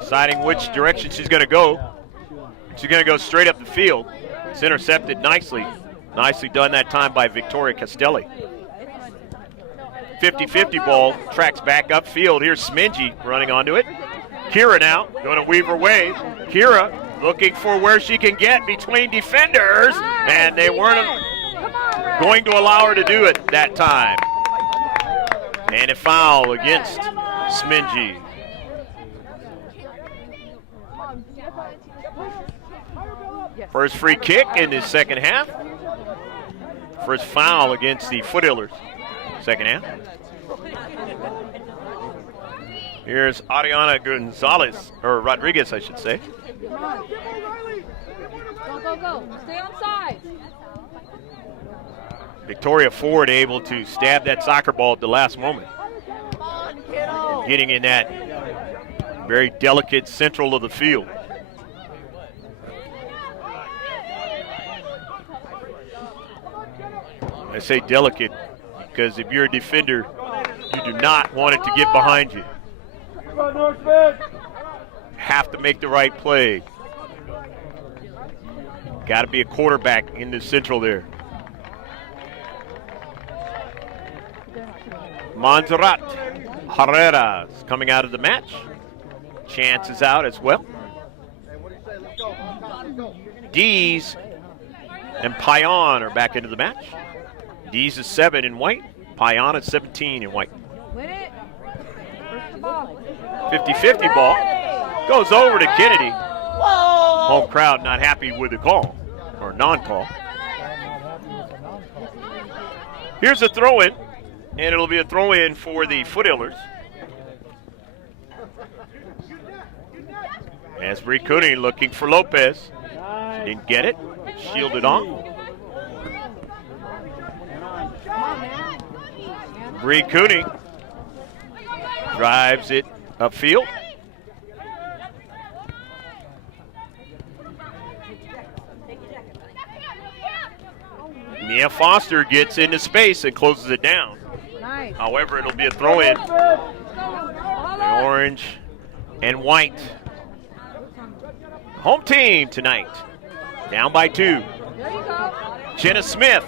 deciding which direction she's going to go. She's going to go straight up the field. It's intercepted nicely. Nicely done that time by Victoria Castelli. 50-50 ball, tracks back upfield. Here's Smingy running onto it. Kira now going to weave her way. Kira looking for where she can get between defenders, and they weren't going to allow her to do it that time. And a foul against Smingy. First free kick in the second half. First foul against the Foothillers. Second half. Here's Ariana Gonzalez, or Rodriguez, I should say. Go, go, go. Stay on side. Victoria Ford able to stab that soccer ball at the last moment. Getting in that very delicate central of the field. I say delicate because if you're a defender, you do not want it to get behind you. Have to make the right play. Got to be a quarterback in the central there. Montserrat Herrera is coming out of the match. Chance is out as well. Dees and Payan are back into the match. Dees is 7 in white. Payan is 17 in white. Win it. First the ball. 50-50 ball. Goes over to Kennedy. Home crowd not happy with the call, or non-call. Here's a throw-in, and it'll be a throw-in for the Foothillers. As Bree Cooney looking for Lopez. She didn't get it. Shielded on. Bree Cooney drives it upfield. Mia Foster gets into space and closes it down. Nice. However, it'll be a throw-in. Valhalla. Orange and white. Home team tonight. Down by 2. There you go. Jenna Smith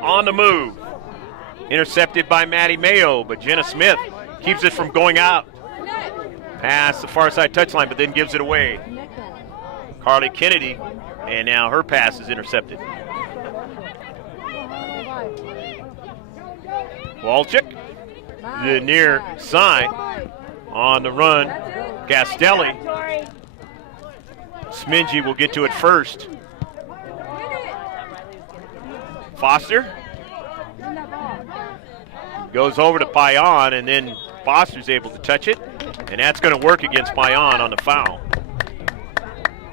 on the move. Intercepted by Maddie Mayo, but Jenna Smith keeps it from going out. Pass the far side touchline, but then gives it away. Carly Kennedy, and now her pass is intercepted. Walchik, the near side, on the run. Castelli. Smingy will get to it first. Foster goes over to Payan, and then Foster's able to touch it, and that's going to work against Payan on the foul.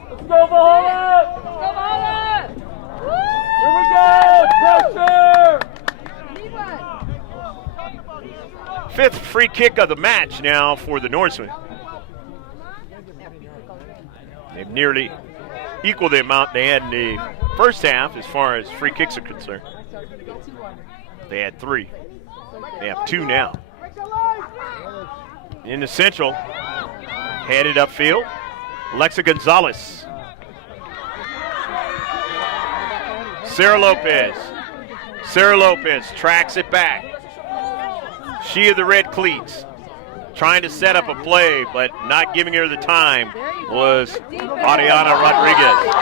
Let's go, Valhalla! Valhalla. Here we go! Pressure! Fifth free kick of the match now for the Norsemen. They've nearly equaled the amount they had in the first half as far as free kicks are concerned. They had 3. They have 2 now. In the central, headed upfield, Alexa Gonzalez. Sarah Lopez. Sarah Lopez tracks it back. She of the red cleats. Trying to set up a play, but not giving her the time was Ariana Rodriguez.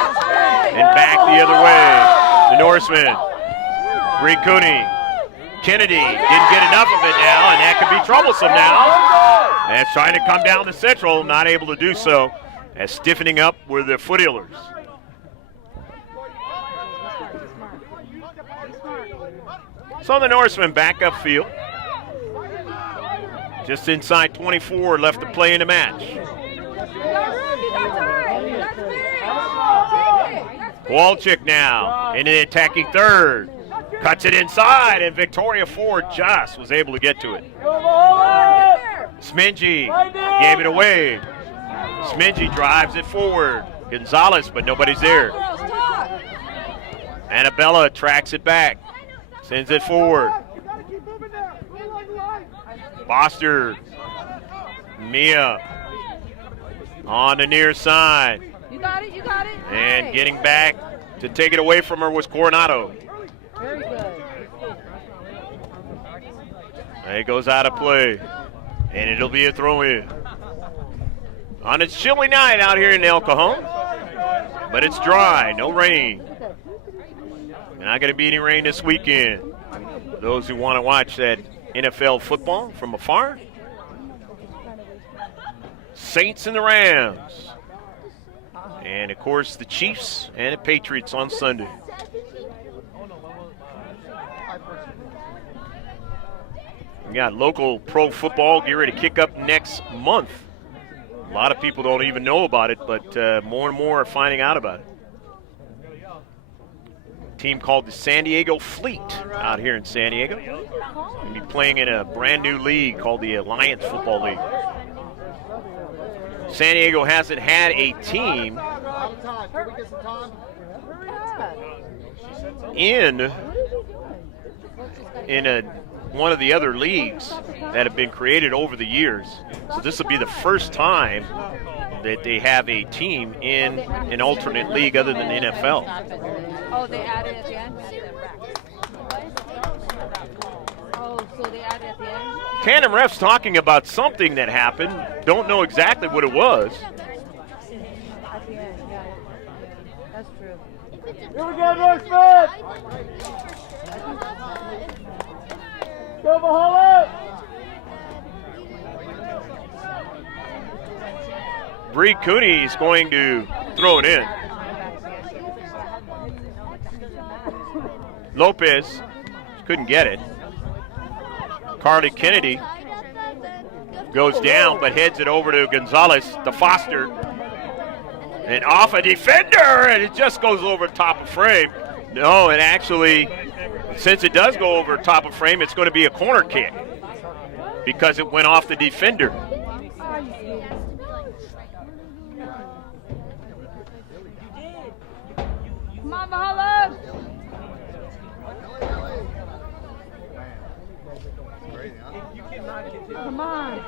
And back the other way, the Norsemen. Bree Cooney. Kennedy didn't get enough of it now, and that could be troublesome now. And it's trying to come down the central, not able to do so, as stiffening up were the Foothillers. So the Norsemen back upfield. Just inside 24 left to play in the match. Walchik now in the attacking third. Cuts it inside, and Victoria Ford just was able to get to it. Smingy gave it away. Smingy drives it forward. Gonzalez, but nobody's there. Annabella tracks it back. Sends it forward. Foster. Mia on the near side. You got it, you got it. And Nice. getting back to take it away from her was Coronado. Very good. It goes out of play, and it'll be a throw-in. On a chilly night out here in El Cajon, but it's dry, no rain. Not going to be any rain this weekend. Those who want to watch that NFL football from afar. Saints and the Rams. And, of course, the Chiefs and the Patriots on Sunday. We got local pro football get ready to kick up next month. A lot of people don't even know about it, but more and more are finding out about it. A team called the San Diego Fleet out here in San Diego. We'll be playing in a brand new league called the Alliance Football League. San Diego hasn't had a team in one of the other leagues that have been created over the years. So this will be the first time that they have a team in an alternate league other than the NFL. Oh, they added at the end? Oh, so they added at the end? Tandem refs talking about something that happened. Don't know exactly what it was. At the end, yeah. That's true. Here we go, Norsemen! Go, Valhalla! Bree Cooney is going to throw it in. Lopez couldn't get it. Carly Kennedy goes down but heads it over to Gonzalez, to Foster. And off a defender, and it just goes over top of frame. No, it actually, since it does go over top of frame, it's going to be a corner kick because it went off the defender. Come on, Valhalla! Come on.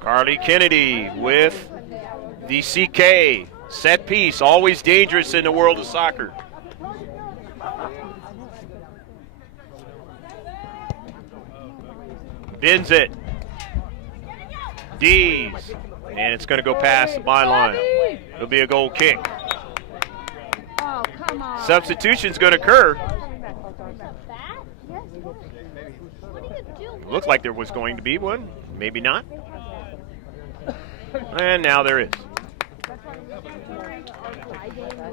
Carly Kennedy with the CK. Set piece, always dangerous in the world of soccer. Bins it. D's. And it's going to go past the byline. It'll be a goal kick. Oh, come on. Substitution's going to occur. Looked like there was going to be one. Maybe not. And now there is.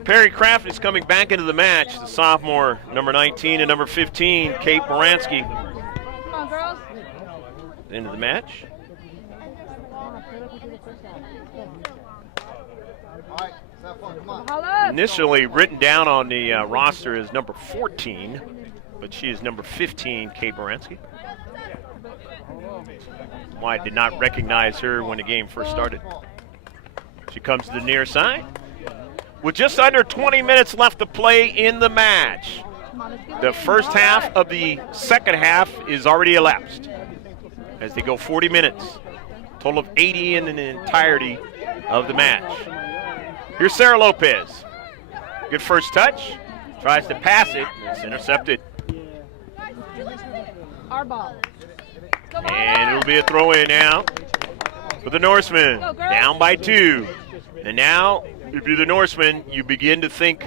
Perry Kraft is coming back into the match. The sophomore, number 19 and number 15, Kate Baranski. Come on, girls. Into the match. Initially written down on the roster as number 14, but she is number 15, Kate Baranski. Why I did not recognize her when the game first started. She comes to the near side. With just under 20 minutes left to play in the match. The first half of the second half is already elapsed as they go 40 minutes. Total of 80 in the entirety of the match. Here's Sarah Lopez. Good first touch. Tries to pass it. It's intercepted. Our ball. And it'll be a throw in now for the Norsemen. Down by 2. And now, if you're the Norsemen, you begin to think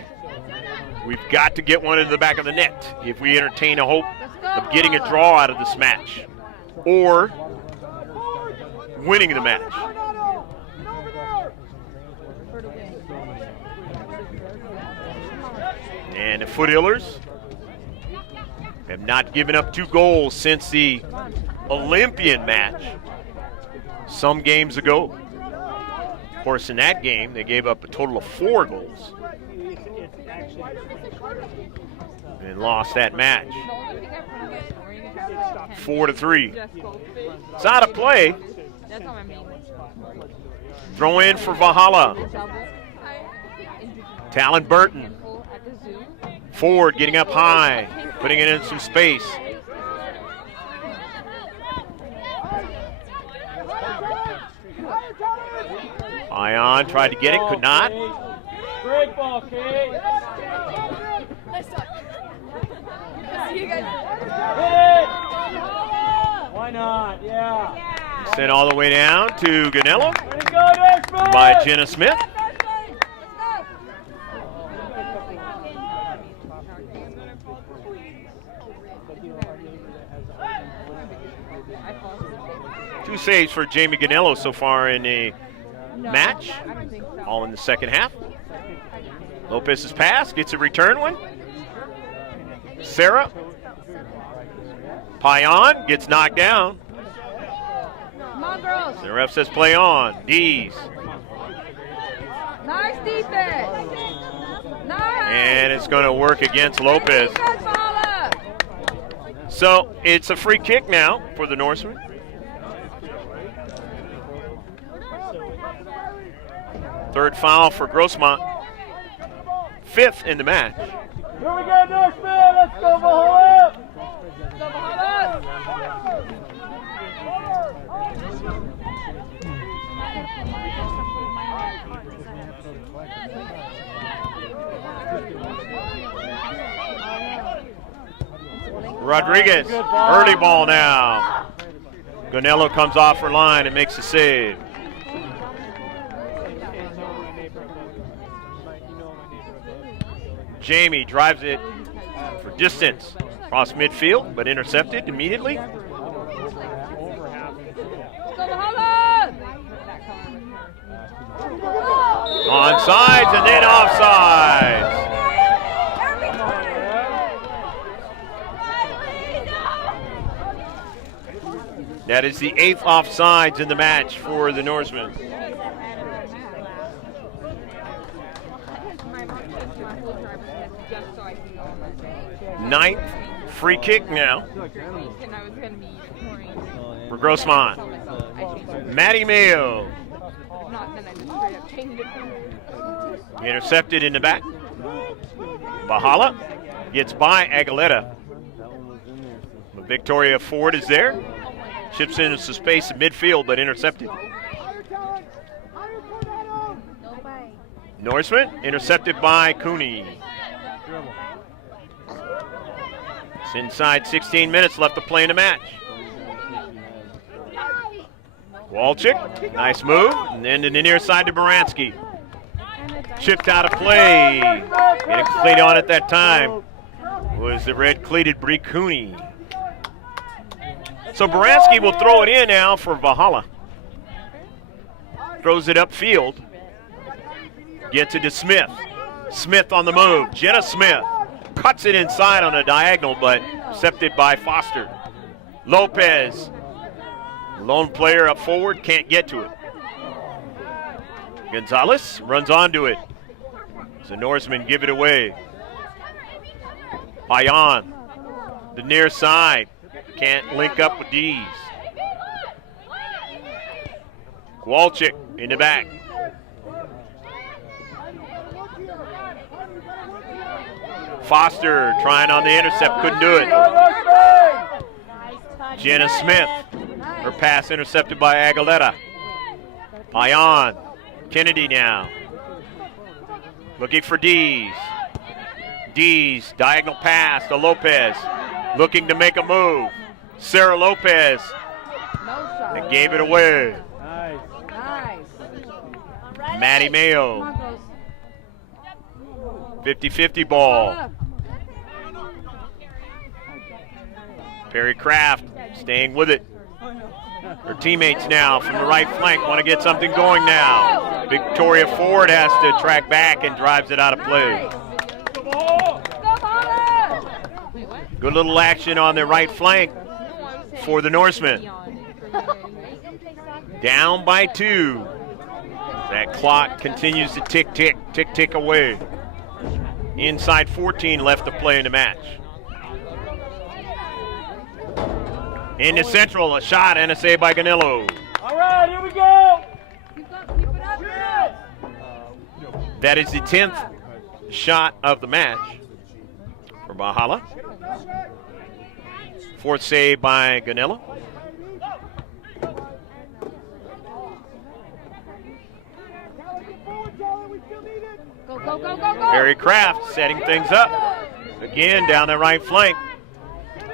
we've got to get one into the back of the net if we entertain a hope of getting a draw out of this match or winning the match. And the Foothillers have not given up 2 goals since the Olympian match some games ago. Of course, in that game, they gave up a total of 4 goals and lost that match 4-3. It's out of play. Throw in for Valhalla. Talon Burton. Ford getting up high, putting it in some space. Ion tried to get it, could not. Great ball, Kate. Why not? Yeah. Sent all the way down to Ganello Way to go, Norsemen! by Jenna Smith. Two saves for Jamie Ganello so far in the match, all in the second half. Lopez's pass gets a return one. Sarah. Payan gets knocked down. Come on, girls. The ref says play on. D's. Nice defense. Nice. And it's going to work against Lopez. Defense, Paula. So it's a free kick now for the Norsemen. Third foul for Grossmont. 5th in the match. Here we go, Norsemen! Let's go, Valhalla! Let's go, Valhalla. Rodriguez, early ball now. Ganello comes off her line and makes a save. Jamie drives it for distance across midfield, but intercepted immediately. Let's go, Valhalla. Onsides and then offsides. That is the 8th offsides in the match for the Norsemen. Ninth free kick now for Grossmont. Maddie Mayo. Intercepted in the back. Valhalla gets by Aguilera. Victoria Ford is there. Chips into some space in midfield, but intercepted. Norsemen intercepted by Cooney. It's inside 16 minutes left to play in the match. Walczyk, nice move, and then to the near side to Baranski. Chipped out of play. Getting cleat on at that time was the red-cleated Bree Cooney. So Baranski will throw it in now for Valhalla. Throws it upfield. Gets it to Smith. Smith on the move. Jenna Smith cuts it inside on a diagonal, but intercepted by Foster. Lopez, lone player up forward, can't get to it. Gonzalez runs onto it. So Norsemen give it away. Payan, the near side, can't link up with Dees. Walczyk in the back. Foster trying on the intercept, couldn't do it. Jenna Smith, her pass intercepted by Aguilera. Payan, Kennedy now. Looking for Dees. Dees, diagonal pass to Lopez. Looking to make a move. Sarah Lopez. And gave it away. Nice. Maddie Mayo. 50-50 ball. Perry Kraft staying with it. Her teammates now from the right flank want to get something going now. Victoria Ford has to track back and drives it out of play. Good little action on the right flank for the Norsemen. Down by 2. That clock continues to tick, tick, tick, tick away. Inside 14 left to play in the match. In the central, a shot and a save by Ganillo. All right, here we go. Keep it up. That is the 10th shot of the match for Valhalla. 4th save by Ganillo. Go. Barry Kraft setting things up. Again down the right flank.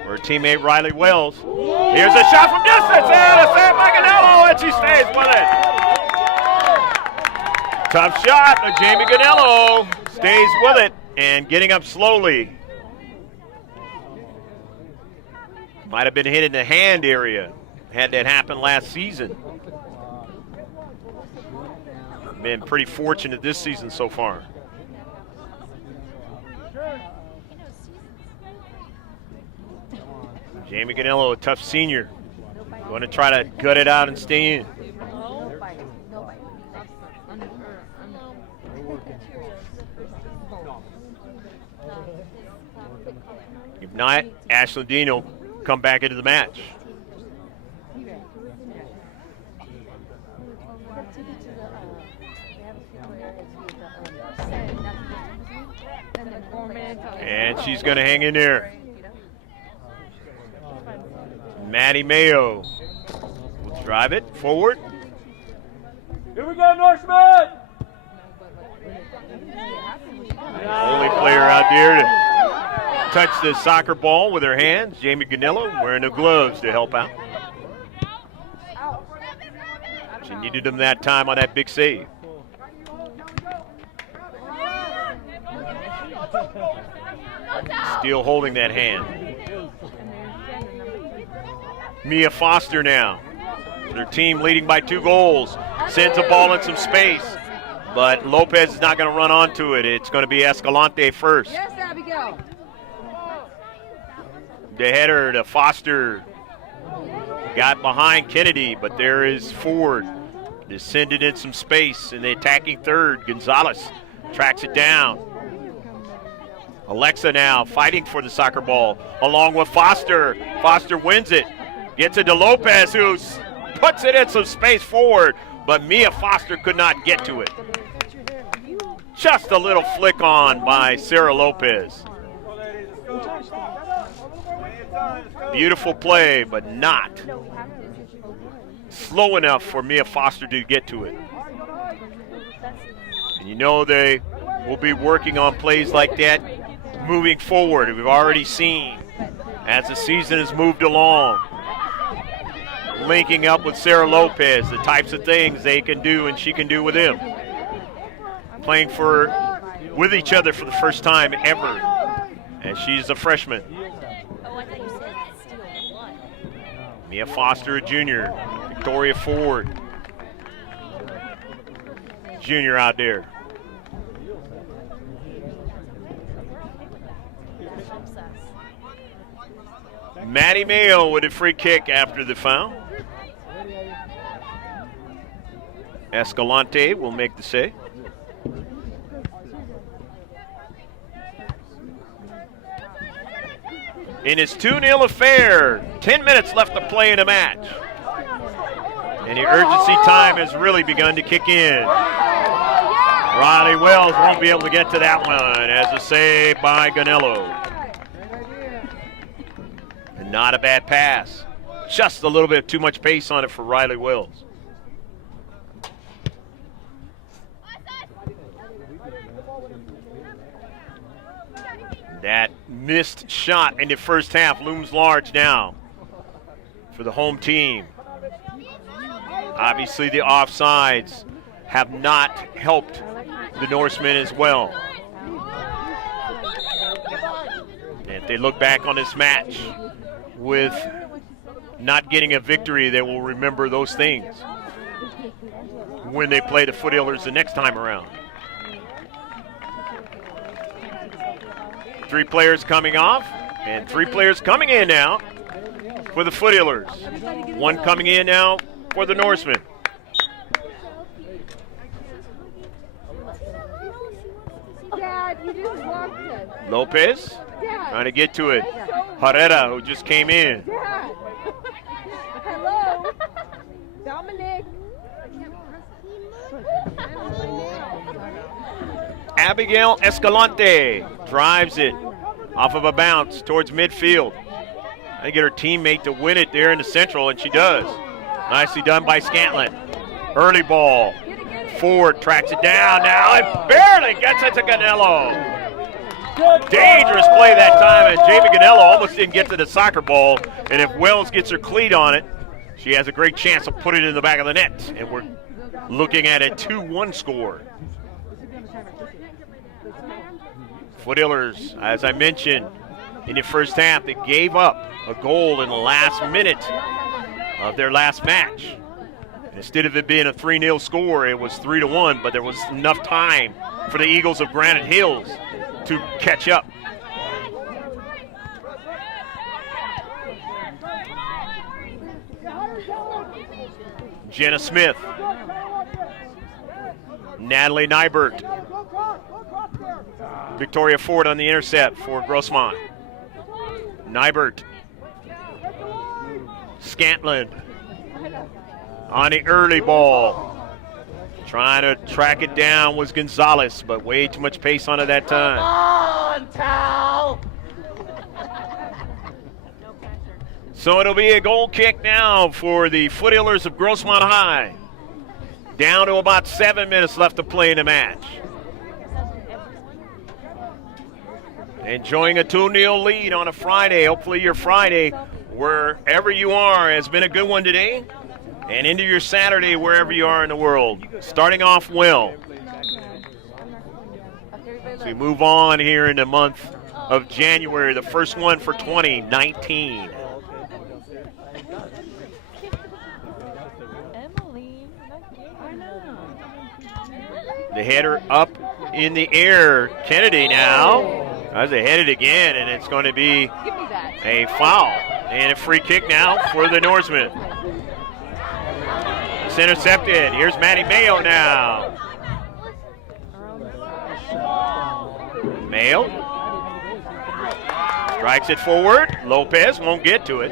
Her teammate Riley Wells. Here's a shot from distance and a save by Ganillo, and she stays with it. Tough shot, but Jamie Ganillo stays with it and getting up slowly. Might have been hit in the hand area. Had that happen last season. Been pretty fortunate this season so far. Jamie Ganillo, a tough senior. Going to try to gut it out and stay in. If not, Ashley Dean will come back into the match. And she's going to hang in there. Maddie Mayo will drive it forward. Here we go, Norsemen. Only player out there to touch the soccer ball with her hands. Jamie Ganillo wearing the gloves to help out. She needed them that time on that big save. Still holding that hand. Mia Foster now. Their team leading by 2 goals. Sends a ball in some space. But Lopez is not going to run onto it. It's going to be Escalante first. Yes, Abigail. The header to Foster. Got behind Kennedy, but there is Ford. Descended in some space in the attacking third. Gonzalez tracks it down. Alexa now fighting for the soccer ball along with Foster. Foster wins it. Gets it to Lopez, who puts it in some space forward, but Mia Foster could not get to it. Just a little flick on by Sarah Lopez. Beautiful play, but not slow enough for Mia Foster to get to it. And you know they will be working on plays like that moving forward. We've already seen as the season has moved along, linking up with Sarah Lopez, the types of things they can do and she can do with him. Playing with each other for the first time ever, and she's a freshman. Mia Foster, a junior. Victoria Ford, junior out there. Maddie Mayo with a free kick after the foul. Escalante will make the save. In his 2-0 affair, 10 minutes left to play in the match. And the urgency time has really begun to kick in. Riley Wells won't be able to get to that one as a save by Ganello. And not a bad pass. Just a little bit too much pace on it for Riley Wells. That missed shot in the first half looms large now for the home team. Obviously, the offsides have not helped the Norsemen as well. And if they look back on this match with not getting a victory, they will remember those things when they play the Foothillers the next time around. 3 players coming off, and 3 players coming in now for the Foothillers. 1 coming in now for the Norsemen. Dad, you just walked it. Lopez Dad. trying to get to it. Herrera, who just came in. Dad. Hello. Dominic. Abigail Escalante drives it off of a bounce towards midfield. I get her teammate to win it there in the central, and she does. Nicely done by Scantlin. Early ball. Ford tracks it down now and barely gets it to Ganello. Dangerous play that time, and Jamie Ganello almost didn't get to the soccer ball. And if Wells gets her cleat on it, she has a great chance to put it in the back of the net. And we're looking at a 2-1 score. Foothillers, as I mentioned, in the first half, they gave up a goal in the last minute of their last match. Instead of it being a 3-0 score, it was 3-1, but there was enough time for the Eagles of Granite Hills to catch up. Jenna Smith, Natalie Nybert, Victoria Ford on the intercept for Grossmont. Nybert, Scantlin on the early ball. Trying to track it down was Gonzalez, but way too much pace on it that time. Come on, Tal! So it'll be a goal kick now for the Foothillers of Grossmont High. Down to about 7 minutes left to play in the match. Enjoying a 2-0 lead on a Friday. Hopefully your Friday, wherever you are, has been a good one today. And into your Saturday, wherever you are in the world. Starting off well. So we move on here in the month of January, the first one for 2019. The header up in the air. Kennedy now. As they headed again, and it's going to be a foul. And a free kick now for the Norsemen. It's intercepted. Here's Maddie Mayo now. Mayo strikes it forward. Lopez won't get to it.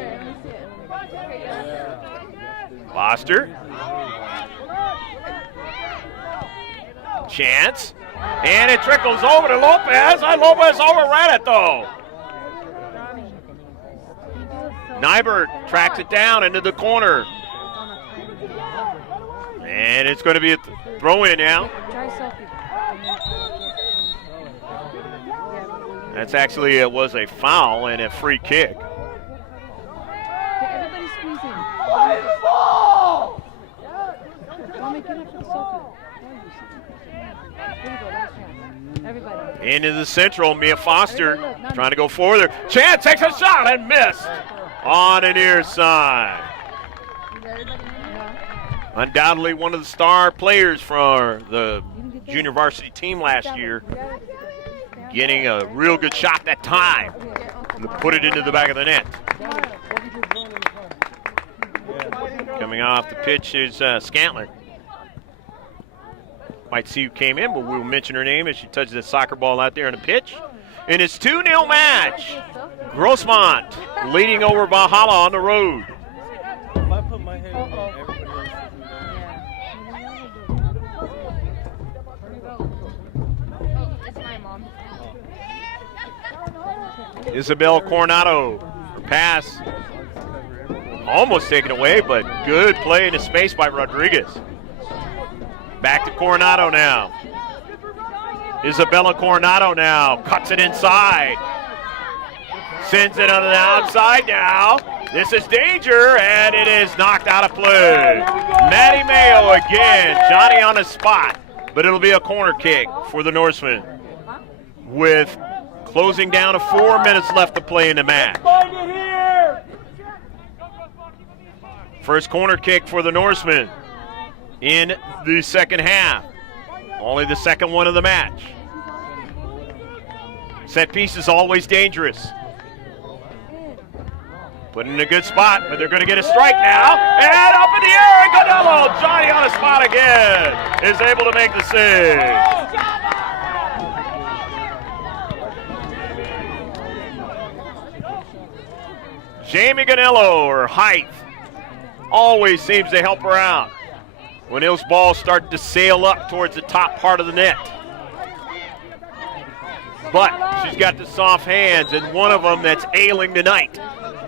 Foster. Chance. And it trickles over to Lopez. Lopez overran it, though. Nybert tracks it down into the corner. And it's going to be a throw-in now. Try selfie. That's actually, it was a foul and a free kick. Okay, everybody's squeezing. Play the ball! Mommy, get up for the selfie. Here we go, last chance. Everybody. Into the central, Mia Foster trying to go forward. Chance takes a shot and missed on the near side. Undoubtedly one of the star players for the junior varsity team last year. Getting a real good shot that time to put it into the back of the net. Coming off the pitch is Scantler. Might see who came in, but we'll mention her name as she touches the soccer ball out there on the pitch. And it's 2-0 match. Grossmont leading over Valhalla on the road. If I put my head in there, everybody else It's my mom. Isabel Coronado. Pass almost taken away, but good play in the space by Rodriguez. Back to Coronado now. Isabella Coronado now cuts it inside. Sends it on the outside now. This is danger, and it is knocked out of play. Maddie Mayo again. Johnny on the spot, but it'll be a corner kick for the Norsemen with closing down to 4 minutes left to play in the match. find it here! First corner kick for the Norsemen in the second half. Only the second one of the match. Set piece is always dangerous. Put in a good spot, but they're going to get a strike now. And up in the air, and Godello, Johnny on the spot again, is able to make the save. Jamie Ganello, her height, always seems to help her out when those balls start to sail up towards the top part of the net. But she's got the soft hands, and one of them that's ailing tonight.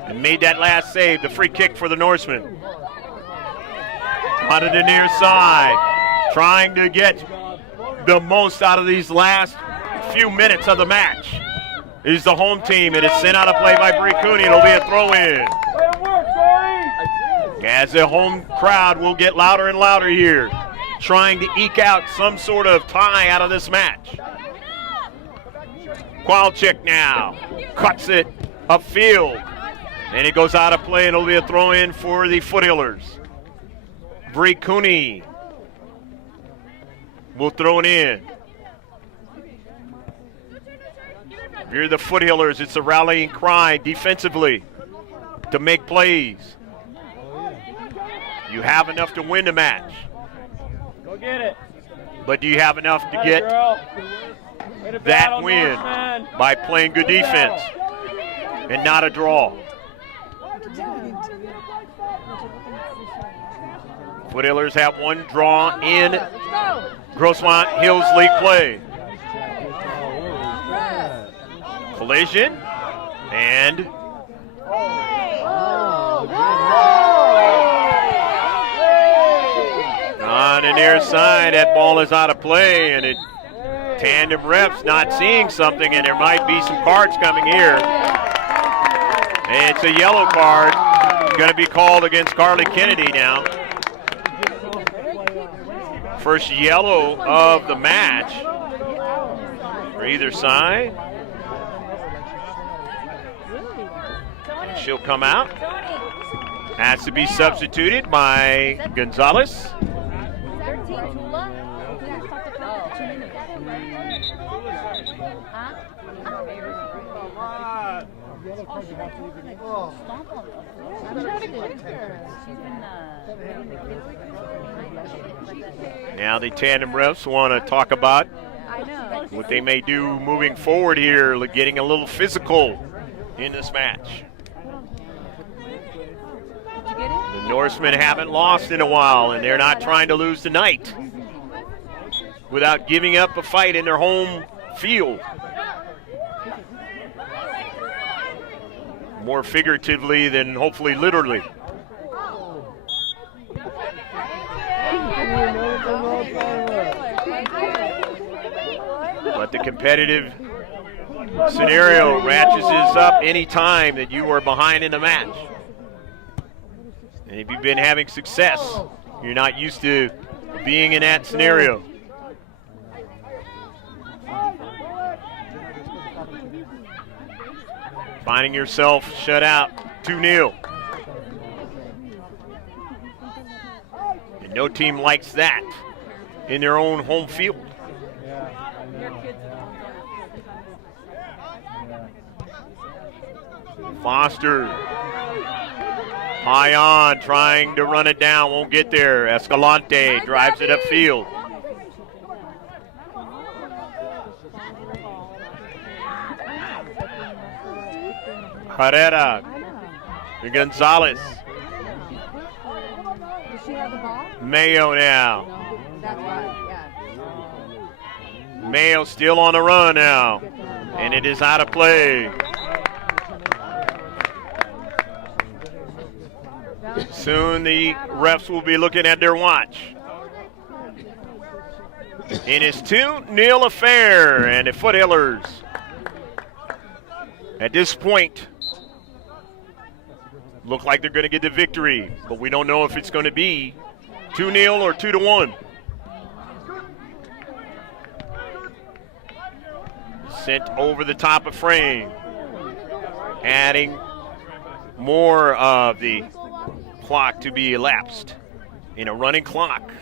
And made that last save, the free kick for the Norsemen. On to the near side, trying to get the most out of these last few minutes of the match. Is the home team. It is sent out of play by Bree Cooney. It'll be a throw-in. As the home crowd will get louder and louder here, trying to eke out some sort of tie out of this match. Kowalczyk now cuts it upfield. And it goes out of play, and it'll be a throw-in for the Foothillers. Bree Cooney will throw it in. If you're the Foothillers, it's a rallying cry defensively to make plays. You have enough to win the match. Go get it. But do you have enough to get that win by playing good defense and not a draw? Foothillers have one draw in Grossmont Hills League play. Collision and on the near side, that ball is out of play, and it tandem refs not seeing something, and there might be some cards coming here. And it's a yellow card going to be called against Carly Kennedy now. First yellow of the match for either side. And she'll come out. Has to be substituted by Gonzalez. 13 Tula. Now the tandem refs want to talk about what they may do moving forward here, getting a little physical in this match. The Norsemen haven't lost in a while, and they're not trying to lose tonight without giving up a fight in their home field. More figuratively than hopefully literally. But the competitive scenario ratchets up any time that you are behind in the match. And if you've been having success, you're not used to being in that scenario. Finding yourself shut out 2-0. And no team likes that in their own home field. Foster, high on, trying to run it down, won't get there. Escalante drives it upfield. Herrera, Gonzalez. Does she have the ball? Mayo now. No, that's right, yeah. Mayo still on the run now, and it is out of play. Soon the refs will be looking at their watch. It is 2-0 affair, and the Foothillers at this point look like they're going to get the victory, but we don't know if it's going to be 2-0 or 2-1. Sent over the top of frame, adding more of the clock to be elapsed in a running clock.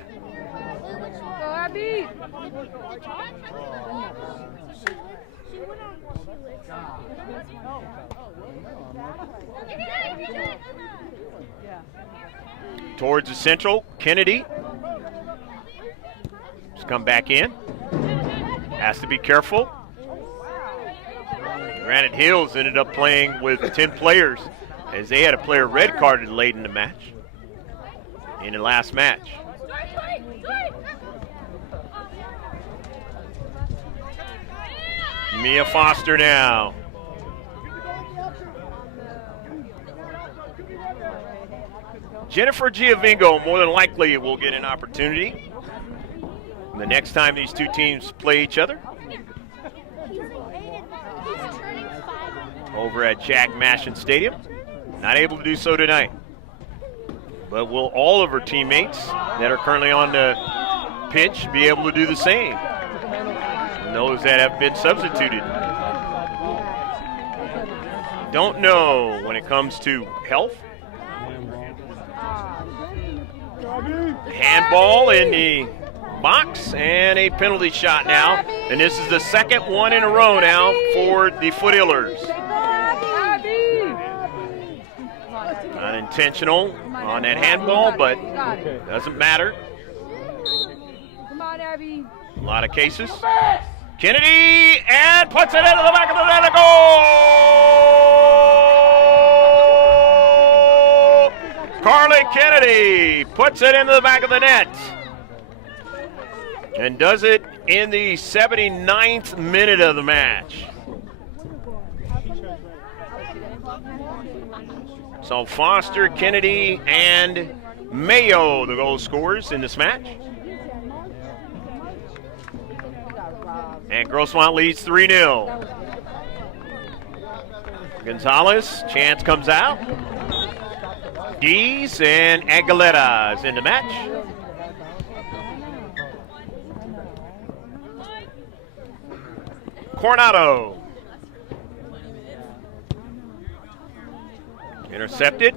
Towards the central, Kennedy. Just come back in. Has to be careful. Granite Hills ended up playing with 10 players as they had a player red carded late in the match, in the last match. Mia Foster now. Jennifer Giovingo more than likely will get an opportunity the next time these two teams play each other. Over at Jack Mashin Stadium. Not able to do so tonight. But will all of her teammates that are currently on the pitch be able to do the same? And those that have been substituted. Don't know when it comes to health. Handball in the box and a penalty shot now. And this is the second one in a row now for the Foothillers. Unintentional on that handball, but doesn't matter. Come on, Abby. A lot of cases. Kennedy, and puts it into the back of the net, a goal! Carly Kennedy puts it into the back of the net. And does it in the 79th minute of the match. So Foster, Kennedy, and Mayo, the goal scorers in this match. And Grossmont leads 3-0. Gonzalez, chance comes out. Dees and Aguilera is in the match. Coronado. Intercepted.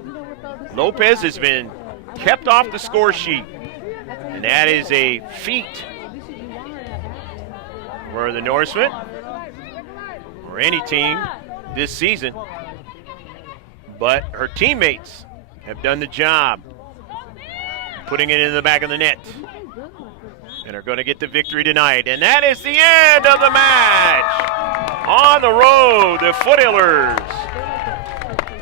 Lopez has been kept off the score sheet. And that is a feat for the Norsemen or any team this season. But her teammates have done the job putting it in the back of the net and are going to get the victory tonight. And that is the end of the match. On the road, the Foothillers,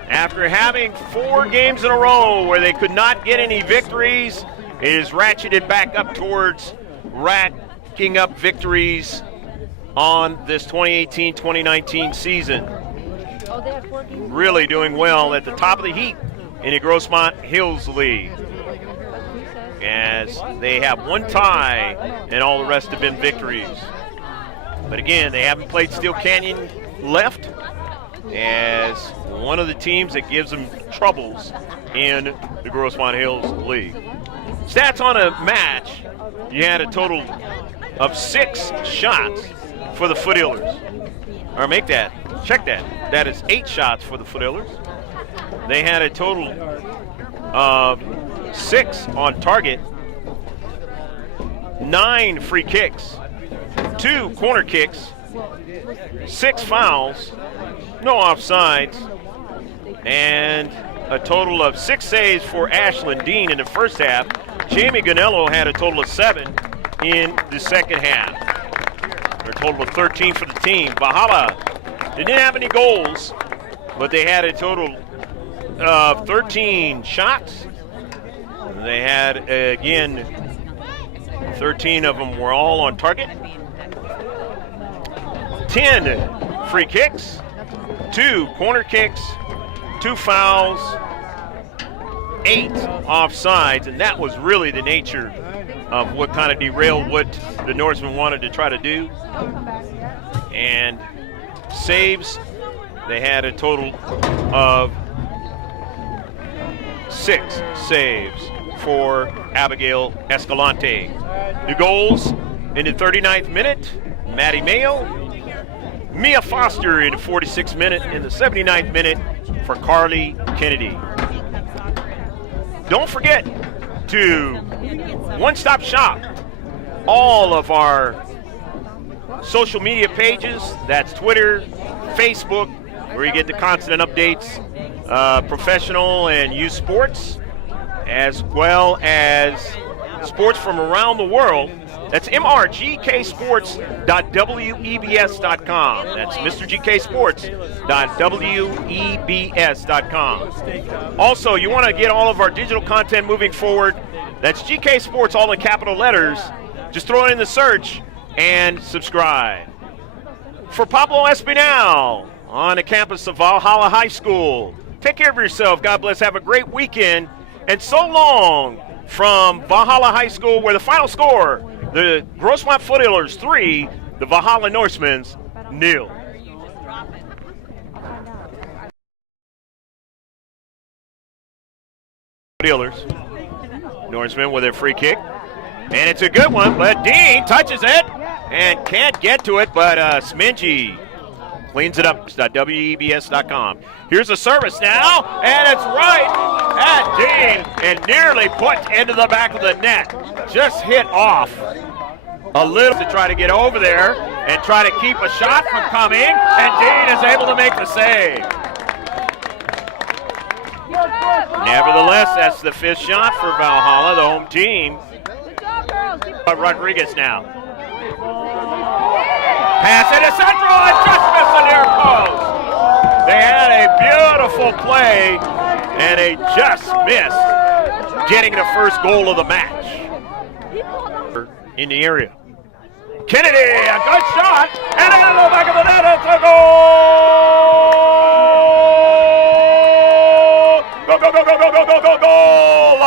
after having 4 games in a row where they could not get any victories, is ratcheted back up towards racking up victories on this 2018-2019 season. Really doing well at the top of the heap in the Grossmont Hills League. as they have one tie and all the rest have been victories. But again, they haven't played Steel Canyon left as one of the teams that gives them troubles in the Grossmont Hills League. Stats on a match, you had a total of 6 shots for the Foothillers. Or check that. That is 8 shots for the Foothillers. They had a total of 6 on target, 9 free kicks, 2 corner kicks, 6 fouls, no offsides, and a total of 6 saves for Ashlyn Dean in the first half. Jamie Ganello had a total of 7 in the second half. A total of 13 for the team. Valhalla didn't have any goals, but they had a total of 13 shots. They had, again, 13 of them were all on target. 10 free kicks, 2 corner kicks, 2 fouls, 8 offsides, and that was really the nature of what kind of derailed what the Norsemen wanted to try to do. And saves, they had a total of 6 saves for Abigail Escalante. The goals in the 39th minute, Maddie Mayo, Mia Foster in the 46th minute, in the 79th minute for Carly Kennedy. Don't forget to one-stop shop all of our social media pages. That's Twitter, Facebook, where you get the constant updates, professional and youth sports, as well as sports from around the world. That's mrgksports.webs.com. That's mrgksports.webs.com. Also, you want to get all of our digital content moving forward. That's GK Sports, all in capital letters. Just throw it in the search and subscribe. For Pablo Espinal on the campus of Valhalla High School, take care of yourself. God bless. Have a great weekend. And so long from Valhalla High School, where the final score, the Grossmont Foothillers 3, the Valhalla Norsemen 0. Foothillers. Norsemen with a free kick. And it's a good one, but Dean touches it and can't get to it, but Smingy cleans it up. WEBS.com. Here's a service now, and it's right at Dean and nearly put into the back of the net. Just hit off a little to try to get over there and try to keep a shot from coming, and Dean is able to make the save. Nevertheless, that's the 5th shot for Valhalla, the home team. Rodriguez now. Pass into central and just missed the near post. They had a beautiful play and they just missed getting the first goal of the match. In the area. Kennedy, a good shot, and into the back of the net, it's a goal! Go, go, go, go, go, go, go, go, goal!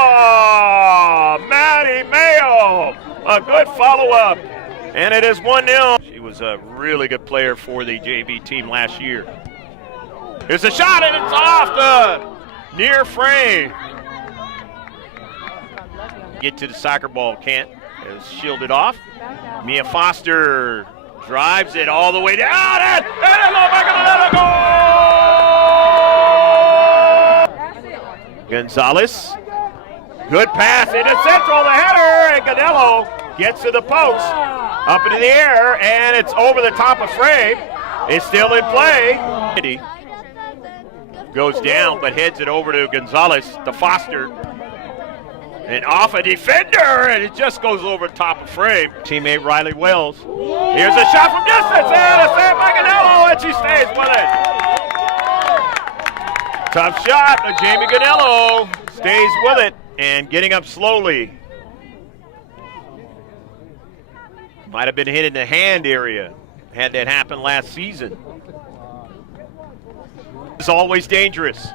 Maddie Mayo, a good follow-up, and it is 1-0. She was a really good player for the JV team last year. Here's a shot, and it's off the near frame. Get to the soccer ball, can't. It's shielded off. Mia Foster drives it all the way down, and it'll back of the goal! Gonzalez, good pass into central, the header, and Ganello gets to the post, up into the air, and it's over the top of frame. It's still in play. Goes down, but heads it over to Gonzalez, to Foster. And off a defender, and it just goes over top of frame. Teammate Riley Wells. Here's a shot from distance, and a save by Ganello, and she stays with it. Tough shot, but Jamie Ganello stays with it and getting up slowly. Might have been hit in the hand area. Had that happen last season. It's always dangerous.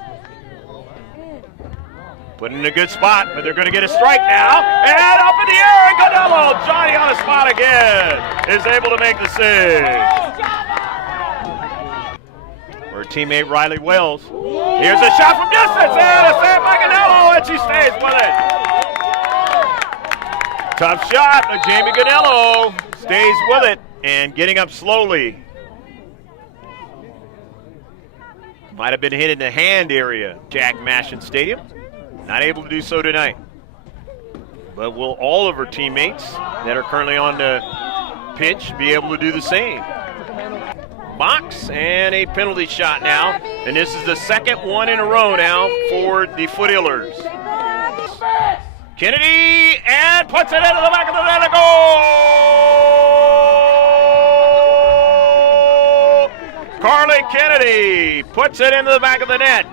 Put in a good spot, but they're going to get a strike now. And up in the air, and Godello, Johnny on the spot again, is able to make the save. Her teammate Riley Wells. Here's a shot from distance, and a save by Godello, and she stays with it. Tough shot, but Jamie Godello stays with it and getting up slowly. Might have been hit in the hand area, Jack Mashin Stadium. Not able to do so tonight. But will all of her teammates that are currently on the pitch be able to do the same? Box and a penalty shot now. And this is the second one in a row now for the Foothillers. Kennedy, and puts it into the back of the net, a goal! Carly Kennedy puts it into the back of the net.